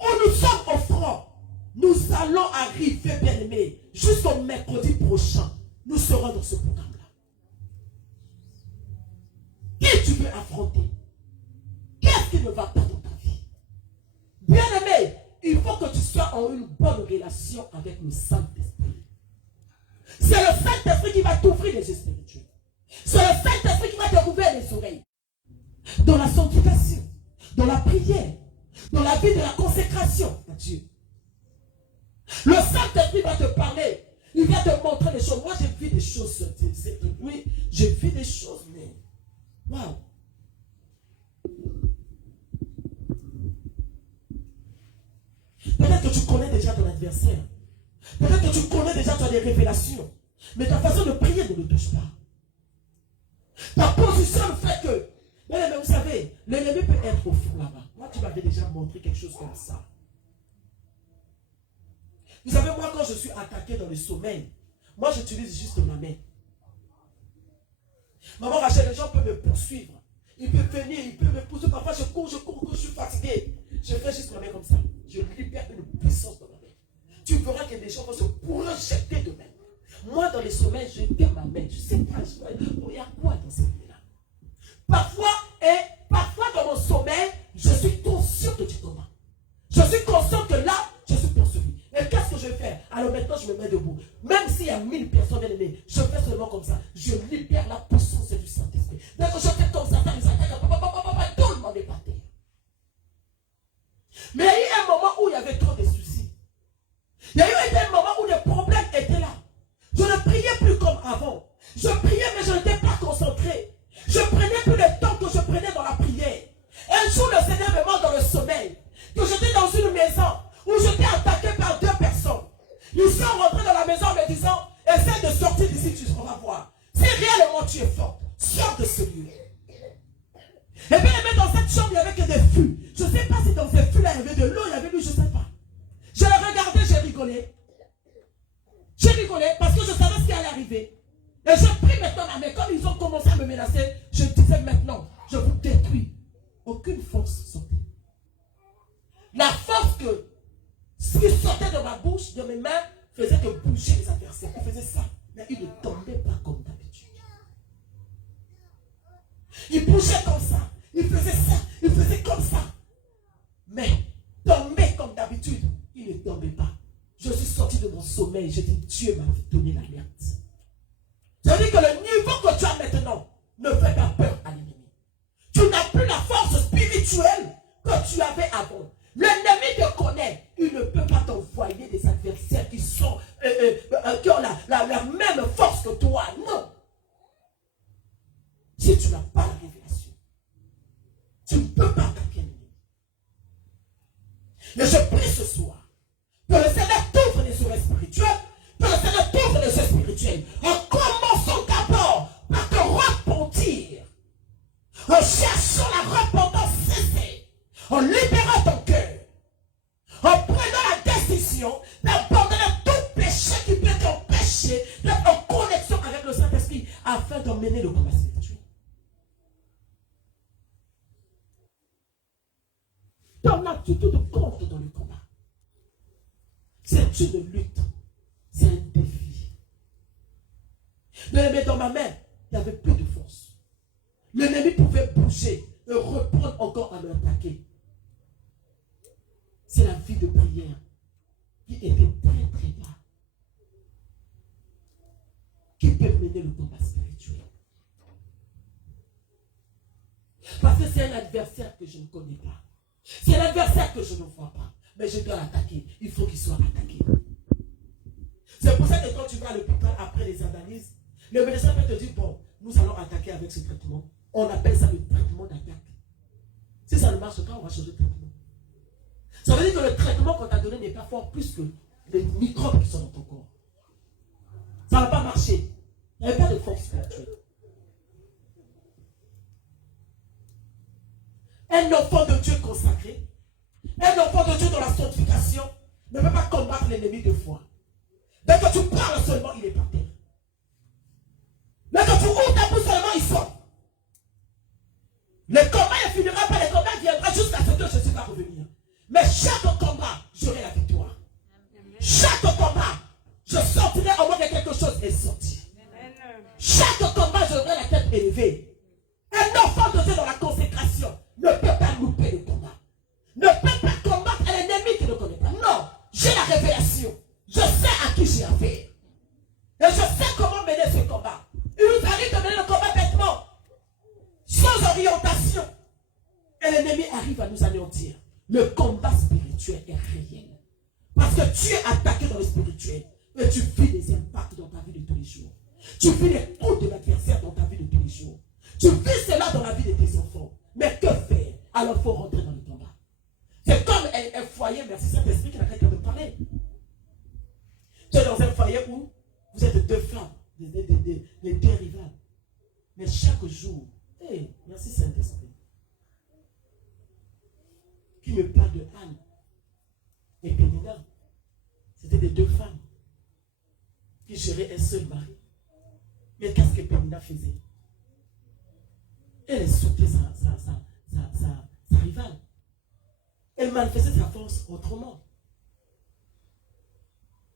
Où nous sommes au front. Nous allons arriver, bien-aimés, jusqu'au mercredi prochain. Nous serons dans ce programme-là. Qui tu veux affronter? Qu'est-ce qui ne va pas dans ta vie? Bien-aimé, il faut que tu sois en une bonne relation avec le Saint-Esprit. C'est le Saint-Esprit qui va t'ouvrir les yeux spirituels. C'est le Saint-Esprit qui va te rouvrir les oreilles. Dans la sanctification, dans la prière, dans la vie de la consécration à Dieu. Le Saint-Esprit va te parler. Il va te montrer des choses. Moi, j'ai vu des choses. Oui, j'ai vu des choses, mais... Waouh! Peut-être que tu connais déjà ton adversaire. Peut-être que tu connais déjà, tu as des révélations. Mais ta façon de prier ne le touche pas. Ta position fait que... Mais vous savez, l'ennemi peut être au fond là-bas. Moi, tu m'avais déjà montré quelque chose comme ça. Vous savez, moi, quand je suis attaqué dans le sommeil, moi, j'utilise juste ma main. Maman Rachel, les gens peuvent me poursuivre. Ils peuvent venir, ils peuvent me pousser. Parfois, je cours, je suis fatigué. Je fais juste ma main comme ça. Je libère une puissance dans ma main. Tu verras que des gens vont se projeter de même. Moi, dans le sommeil, je tiens ma main. Je ne sais pas, il y a quoi dans cette main-là? Parfois, dans mon sommeil, je suis conscient que tu tombes. Je suis conscient que là, je suis poursuivi. Et qu'est-ce que je fais? Alors maintenant, je me mets debout. Même s'il y a 1000 personnes bien aimées, je fais seulement comme ça. Je libère la puissance du Saint-Esprit. Dès que je fais comme ça, tout le monde est par terre. Mais il y a eu un moment où il y avait trop de soucis. Il y a eu un moment où les problèmes étaient là. Je ne priais plus comme avant. Je priais, mais je n'étais pas concentré. Je prenais plus le temps que je prenais dans la prière. Un jour, le Seigneur me montre dans le sommeil que j'étais dans une maison où j'étais attaqué par 2 personnes. Ils sont rentrés dans la maison en me disant, essaie de sortir d'ici, tu vas voir. Si réellement tu es fort, sors de ce lieu. Et bien, dans cette chambre, il n'y avait que des fûts. Je ne sais pas si dans ces fûts-là, il y avait de l'eau, il y avait lui, je ne sais pas. Je le regardais, j'ai rigolé. J'ai rigolé parce que je savais ce qui allait arriver. Et je pris maintenant la main. Comme ils ont commencé à me menacer, je disais maintenant, je vous détruis. Aucune force sortait. La force qui sortait de ma bouche, de mes mains, faisait que bouger les adversaires. Ils faisaient ça, mais ils ne tombaient pas comme d'habitude. Ils bougeaient comme ça. Ils faisaient ça. Ils faisaient comme ça. Mais tomber comme d'habitude, ils ne tombaient pas. Je suis sorti de mon sommeil. J'ai dit, Dieu m'a donné l'alerte. C'est-à-dire que le niveau que tu as maintenant ne fait pas peur à l'ennemi. Tu n'as plus la force spirituelle que tu avais avant. L'ennemi te connaît. Il ne peut pas t'envoyer des adversaires qui sont qui ont la même force que toi. Non. Si tu n'as pas la révélation, tu ne peux pas attaquer l'ennemi. Et je prie ce soir que le Seigneur t'ouvre les oreilles spirituelles, que le tu te comptes dans le combat. C'est une lutte. C'est un défi. Mais dans ma main, il n'y avait plus de force. L'ennemi pouvait bouger et reprendre encore à m'attaquer. C'est la vie de prière qui était très très bas. Qui peut mener le combat spirituel? Parce que c'est un adversaire que je ne connais pas. C'est un adversaire que je ne vois pas. Mais je dois l'attaquer. Il faut qu'il soit attaqué. C'est pour ça que quand tu vas à l'hôpital après les analyses, le médecin peut te dire, bon, nous allons attaquer avec ce traitement. On appelle ça le traitement d'attaque. Si ça ne marche pas, on va changer de traitement. Ça veut dire que le traitement qu'on t'a donné n'est pas fort plus que les microbes qui sont dans ton corps. Ça n'a pas marché. Il n'y avait pas de force spirituelle. Un enfant de Dieu consacré, un enfant de Dieu dans la sanctification, ne peut pas combattre l'ennemi deux fois. Dès que tu parles seulement, il est par terre. Dès que tu ouvres ta bouche seulement, il sort. Le combat ne finira pas, le combat viendra jusqu'à ce que Jésus va revenir. Mais chaque combat, j'aurai la victoire. Chaque combat, je sortirai au moins que quelque chose est sorti. Chaque combat, j'aurai la tête élevée. Un enfant de Dieu dans la consécration ne peut pas louper le combat. Ne peut pas combattre un ennemi qui ne connaît pas. Non, j'ai la révélation. Je sais à qui j'ai affaire. Et je sais comment mener ce combat. Il nous arrive de mener le combat bêtement, sans orientation. Et l'ennemi arrive à nous anéantir. Le combat spirituel est réel. Parce que tu es attaqué dans le spirituel. Et tu vis des impacts dans ta vie de tous les jours. Tu vis les coups de l'adversaire dans ta vie de tous les jours. Tu vis cela dans la vie de tes enfants. Mais que faire? Alors il faut rentrer dans le combat. C'est comme un foyer, merci Saint-Esprit qui n'arrête pas de parler. Tu es dans un foyer où vous êtes deux femmes, les deux rivales. Mais chaque jour, merci Saint-Esprit, qui me parle de Anne et Pénina. C'était des deux femmes qui géraient un seul mari. Mais qu'est-ce que Pénina faisait? Elle insultait sa rivale. Elle manifestait sa force autrement.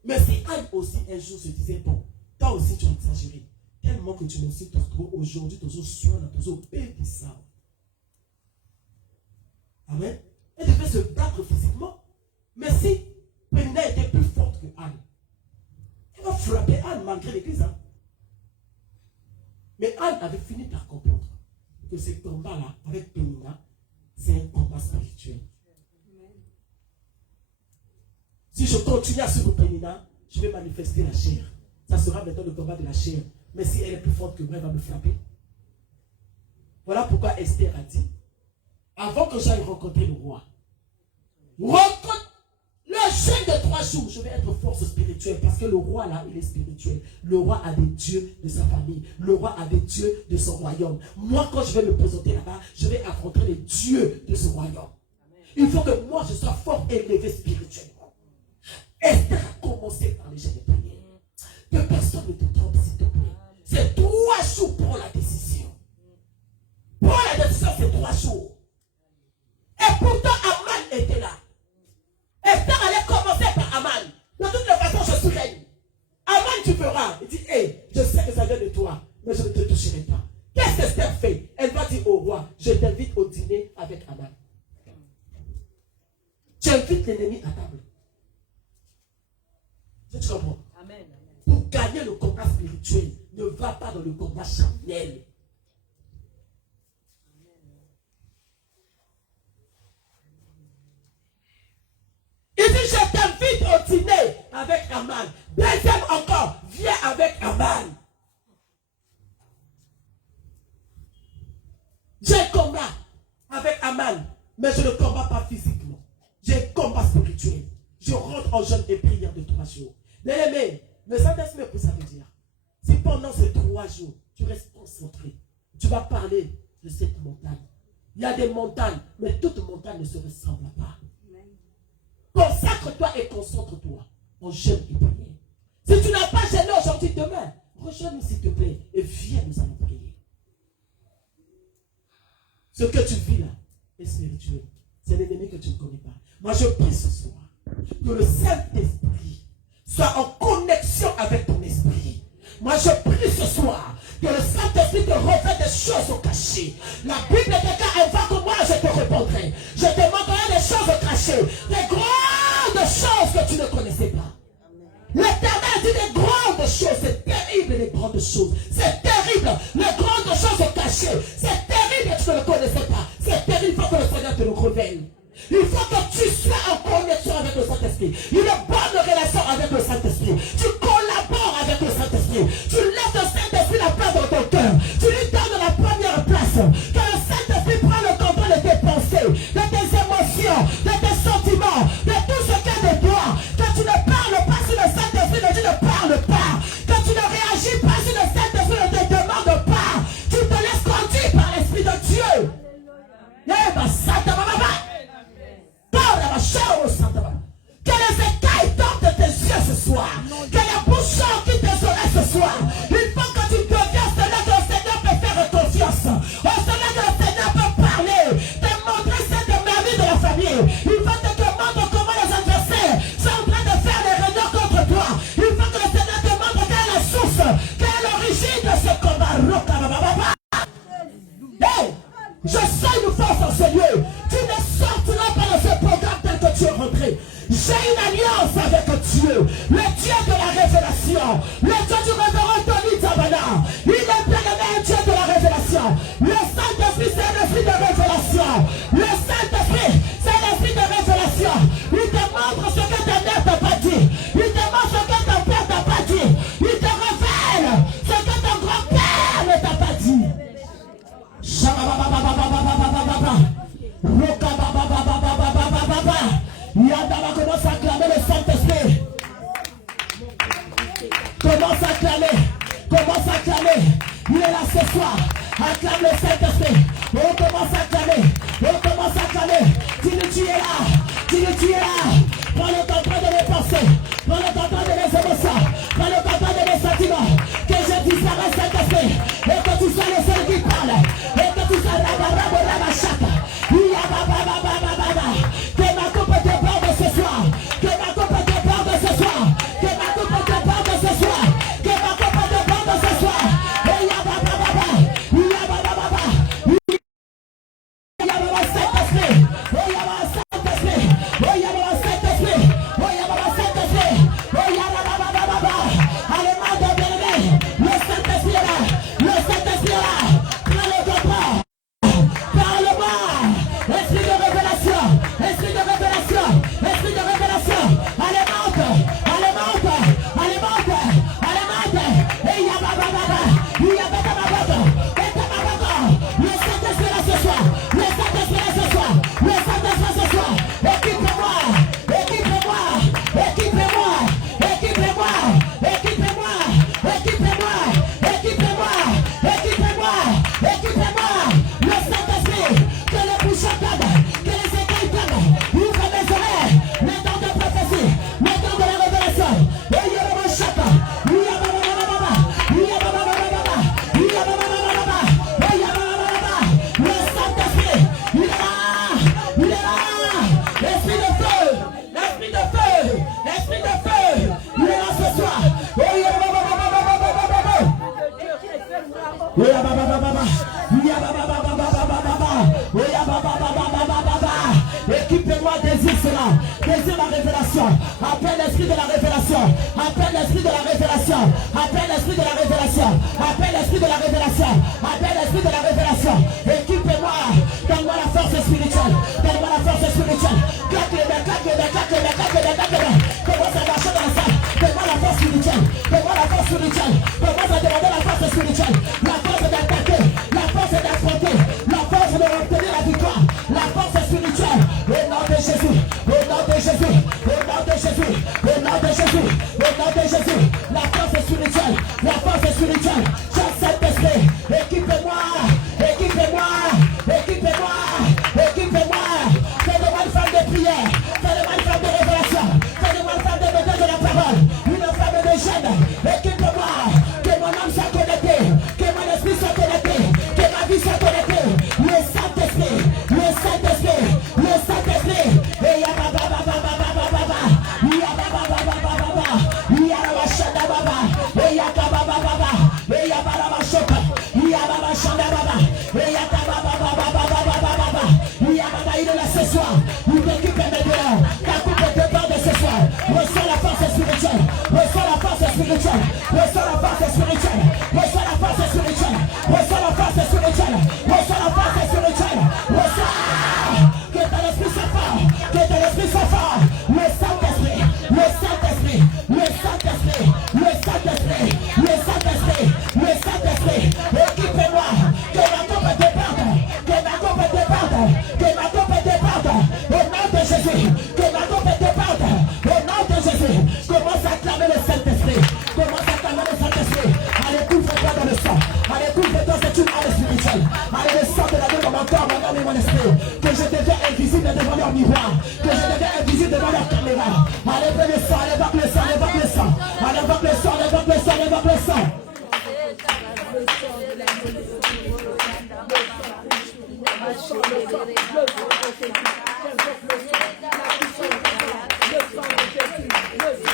Mais si Anne aussi un jour se disait, bon, toi aussi tu as exagéré. Tellement que tu me cites trop aujourd'hui, tu as soin, tu as payé ça. Amen. Elle devait se battre physiquement. Mais si Pénina était plus forte que Anne, elle va frapper Anne malgré l'église. Hein? Mais Anne avait fini par comprendre que ce combat-là, avec Pénina, c'est un combat spirituel. Si je continue à suivre Pénina, je vais manifester la chair. Ça sera maintenant le combat de la chair. Mais si elle est plus forte que moi, elle va me frapper. Voilà pourquoi Esther a dit, avant que j'aille rencontrer le roi, rencontre le jeûne de 3 jours, je vais être force spirituelle. Parce que le roi là, il est spirituel. Le roi a des dieux de sa famille. Le roi a des dieux de son royaume. Moi, quand je vais me présenter là-bas, je vais affronter les dieux de ce royaume. Il faut que moi, je sois fort élevé spirituellement. Esther a commencé par les jeûnes de prière. Que personne ne te trompe, s'il te plaît. C'est 3 jours pour la décision. Pour la décision, c'est 3 jours. Et pourtant, Aman était là. Esther allait commencer par Aman. De toute façon, je suis reine. Aman, tu feras. Il dit, je sais que ça vient de toi, mais je ne te toucherai pas. Qu'est-ce qu'Esther fait? Elle va dire au roi, je t'invite au dîner avec Aman. Tu invites l'ennemi à table. Tu comprends? Amen. Pour gagner le combat spirituel, ne va pas dans le combat charnel. Il dit, je t'invite au dîner avec Aman. Deuxième encore, viens avec Aman. J'ai combat avec Aman, mais je ne combats pas physiquement. J'ai combat spirituel. Je rentre en jeûne et prière de 3 jours. Bien-aimé, le Saint-Esprit, ça veut dire, si pendant ces 3 jours, tu restes concentré, tu vas parler de cette montagne. Il y a des montagnes, mais toute montagne ne se ressemble pas. Consacre-toi et concentre-toi en jeûne et prière. Si tu n'as pas jeûné aujourd'hui, demain, rejoins-nous s'il te plaît et viens, nous allons prier. Ce que tu vis là est spirituel. C'est l'ennemi que tu ne connais pas. Moi, je prie ce soir que le Saint-Esprit soit en connexion avec ton esprit. Moi, je prie ce soir que le Saint-Esprit te révèle des choses cachées. La Bible déclare, invoque-moi, je te répondrai. Je te montrerai des choses cachées, des grandes choses que tu ne connaissais pas. L'Éternel dit des grandes choses, c'est terrible les grandes choses, c'est terrible les grandes choses cachées, c'est terrible que tu ne le connaissais pas, c'est terrible, il faut que le Seigneur te le révèle. Il faut que tu sois en connexion avec le Saint-Esprit, une bonne relation avec le Saint-Esprit, tu collabores avec le Saint-Esprit, tu laisses le Saint-Esprit la place dans ton cœur, tu lui donnes la première place, que le Saint-Esprit prend le contrôle de tes pensées, de tes émotions, de tes sentiments, de tout ce qu'il y a de toi, que tu ne parles pas si le Saint-Esprit ne te parle pas, que tu ne réagis pas si le Saint-Esprit ne te demande pas, tu te laisses conduire par l'Esprit de Dieu. Que les écailles tombent de tes yeux ce soir, que les bouchons quittent tes oreilles ce soir. Il faut que tu deviennes celui que le Seigneur peut faire confiance, celui que le Seigneur peut parler, te montrer cette merveille de la famille. Il faut que te montre comment les adversaires sont en train de faire les réunions contre toi. Il faut que le Seigneur te montre quelle est la source, quelle est l'origine de ce combat. Hey, je sens une force en ce lieu. Tu ne sortiras pas de ce programme tel que tu es rentré. J'ai une alliance avec Dieu, le Dieu de la révélation, le Dieu du révérend Tony Tabana. Il est bien aimé, Dieu de la révélation. Le Saint-Esprit, c'est l'esprit de révélation. Le Saint-Esprit, c'est l'esprit de révélation. Il te montre ce que ta mère t'a pas dit. Il te montre ce que ton père t'a pas dit. Il te révèle ce que ton grand-père ne t'a pas dit. Yandama, commence à clamer le Saint-Esprit. Commence à clamer. Commence à clamer. Il est là ce soir. Acclame le Saint-Esprit. On commence à clamer. On commence à clamer. Dis-le, tu es là. Dis-le, tu es là. Prends le contrôle de mes pensées. Prends le contrôle de mes émotions. Prends le contrôle de mes sentiments. Que je disparaisse, Saint-Esprit. Et que tu sois le seul qui parle. Et que tu sois rabachaka. Que ma coupe te porte ce soir. Que ma coupe te porte ce soir. Que ma coupe te porte ce soir. Que ma coupe te porte ce soir. Et Saint-Esprit. Saint-Esprit. Saint-Esprit. Saint-Esprit. Alléluia, bien-aimé. Le Saint-Esprit est là. Le Saint-Esprit est là. Prends le contrôle. Parle-moi. Esprit de révélation. Esprit de révélation. Esprit de révélation. Allez, monte. Allez, monte. Allez, monte. Allez, monte. Et le Saint-Esprit là ce soir. Le Saint-Esprit là ce soir. Le Saint-Esprit ce soir. Équipe-moi. Équipe-moi. Équipe-moi. Équipe-moi. Équipe-moi. Équipe-moi. Équipe-moi. Équipe-moi. Équipe-moi. Le Saint-Esprit. Que les bouchons tombent. Que les écailles tombent. Ouvre mes oreilles. Les dents de prophétie. Les dents de la révélation. Et il y a le chaka. Il y a le Saint-Esprit. Il est là. Il est là. Esprit de feu. Esprit de feu. Esprit de feu. Il est là ce soir. Équipez-moi, désire cela. Désire la révélation. Appelle l'esprit de la révélation. Appelle l'esprit de la révélation. Appelle l'esprit de la révélation. Appelle l'esprit de la révélation. Appelle l'esprit de la révélation. Équipez-moi. Donne-moi la force spirituelle. Donne-moi la force spirituelle. Claque les mains, claque les mains, claque les mains, claque les mains, claque les mains. Commence à marcher dans la salle. Donne-moi la force spirituelle. Donne-moi la force spirituelle. Commence à demander la force spirituelle. La force d'attaquer. La force d'affronter. La force de obtenir la victoire. La force spirituelle. Au nom de Jésus. Au nom de Jésus. Au nom de Jésus. Au nom de Jésus. Au nom de Jésus. La force spirituelle. La force spirituelle. Saint-Esprit. Équipez-moi. Équipez-moi. Équipez-moi. Équipez-moi. Fais-moi une femme de prière. Fais-moi une femme de révélation. Fais-moi une femme de méthode de la parole. Une femme de jeûne. Équipe-moi. Que mon âme soit connectée. Que mon esprit soit connecté. Que ma vie soit connectée. Le Saint-Esprit. Le Saint-Esprit. Le Saint-Esprit. force spirituelle. Reçois la force spirituelle. Reçois la force spirituelle. Reçois la force spirituelle. Reçois. Que ton esprit soit fort. Que ton esprit soit fort. Le Saint-Esprit. Le Saint-Esprit. Le Saint-Esprit. Le Saint-Esprit. Le Saint-Esprit. Le Saint-Esprit. Équipe-moi. Que ma coupe déborde. Que ma coupe déborde. Que ma coupe déborde. Au nom de Jésus. Que ma coupe déborde. Au nom de Jésus. Commence à clamer le Saint-Esprit. Commence à clamer le Saint-Esprit. Allez, couvre-toi dans le sang. Allez, couvre-toi, c'est une arme spirituelle. Allez, le sang de la vie dans mon corps, mon âme et mon esprit. Que je deviens invisible devant leur miroir. Que je deviens invisible devant leur caméra. Allez, fais le sang, allez, évoque le sang, évoque le sang. Allez, évoque le sang, évoque le sang, évoque le sang.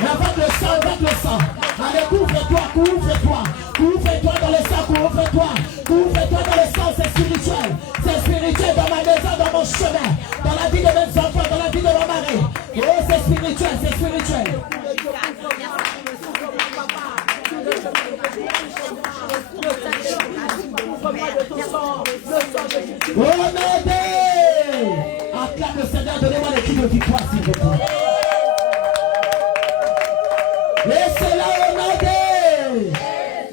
Évoque le sang, évoque le sang. Allez, couvre-toi, couvre-toi. Couvre-toi dans le sang, couvre-toi. Couvre-toi dans le sang, c'est spirituel. C'est spirituel dans ma maison, dans mon chemin. Dans la vie de mes enfants, dans la vie de mon mari. Oh, c'est spirituel, c'est spirituel. Oh, non, acclame le Seigneur, donnez-moi les cris de victoire, s'il vous plaît. Et c'est là au nom de.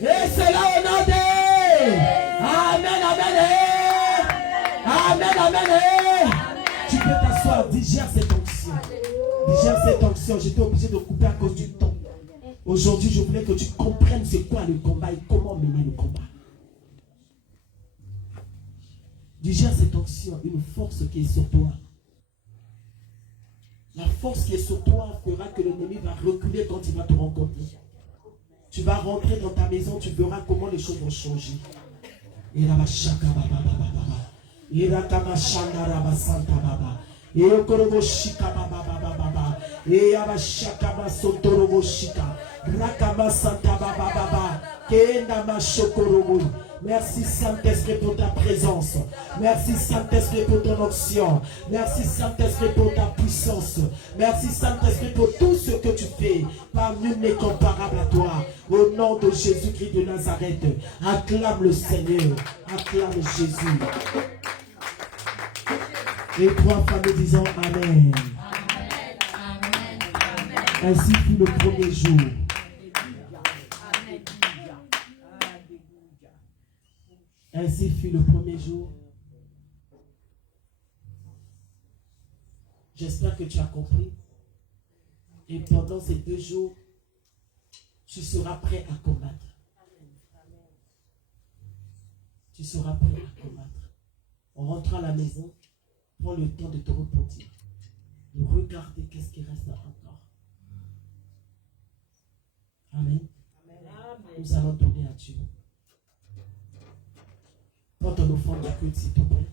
Et c'est là au nom de. Amen, amen. Amen, amen. Tu peux t'asseoir, digère cette onction. Digère cette onction. J'étais obligé de couper à cause du temps. Aujourd'hui, je voulais que tu comprennes c'est quoi le combat et comment mener le combat. Digère cette onction, une force qui est sur toi. La force qui est sur toi fera que l'ennemi va reculer quand il va te rencontrer. Tu vas rentrer dans ta maison, tu verras comment les choses vont changer. Et là, chaka baba baba baba. Et là, kama shanda raba santa baba. Et okorobo shika baba baba baba. Et yaba shaka basotorobo shika. Rakama santa baba baba. Kenda ma shokorobo. Merci Saint-Esprit pour ta présence. Merci Saint-Esprit pour ton onction. Merci Saint-Esprit pour ta puissance. Merci Saint-Esprit pour tout ce que tu fais. Par nul n'est comparable à toi. Au nom de Jésus-Christ de Nazareth, acclame le Seigneur. Acclame Jésus. Et trois fois nous disons Amen. Ainsi fut le premier jour. Ainsi fut le premier jour. J'espère que tu as compris. Et pendant ces 2 jours, tu seras prêt à combattre. Tu seras prêt à combattre. On rentre à la maison, prends le temps de te repentir. De regarder qu'est-ce qui reste encore. Amen. Nous allons donner à Dieu. Prends ton offrande du culte, s'il te plaît.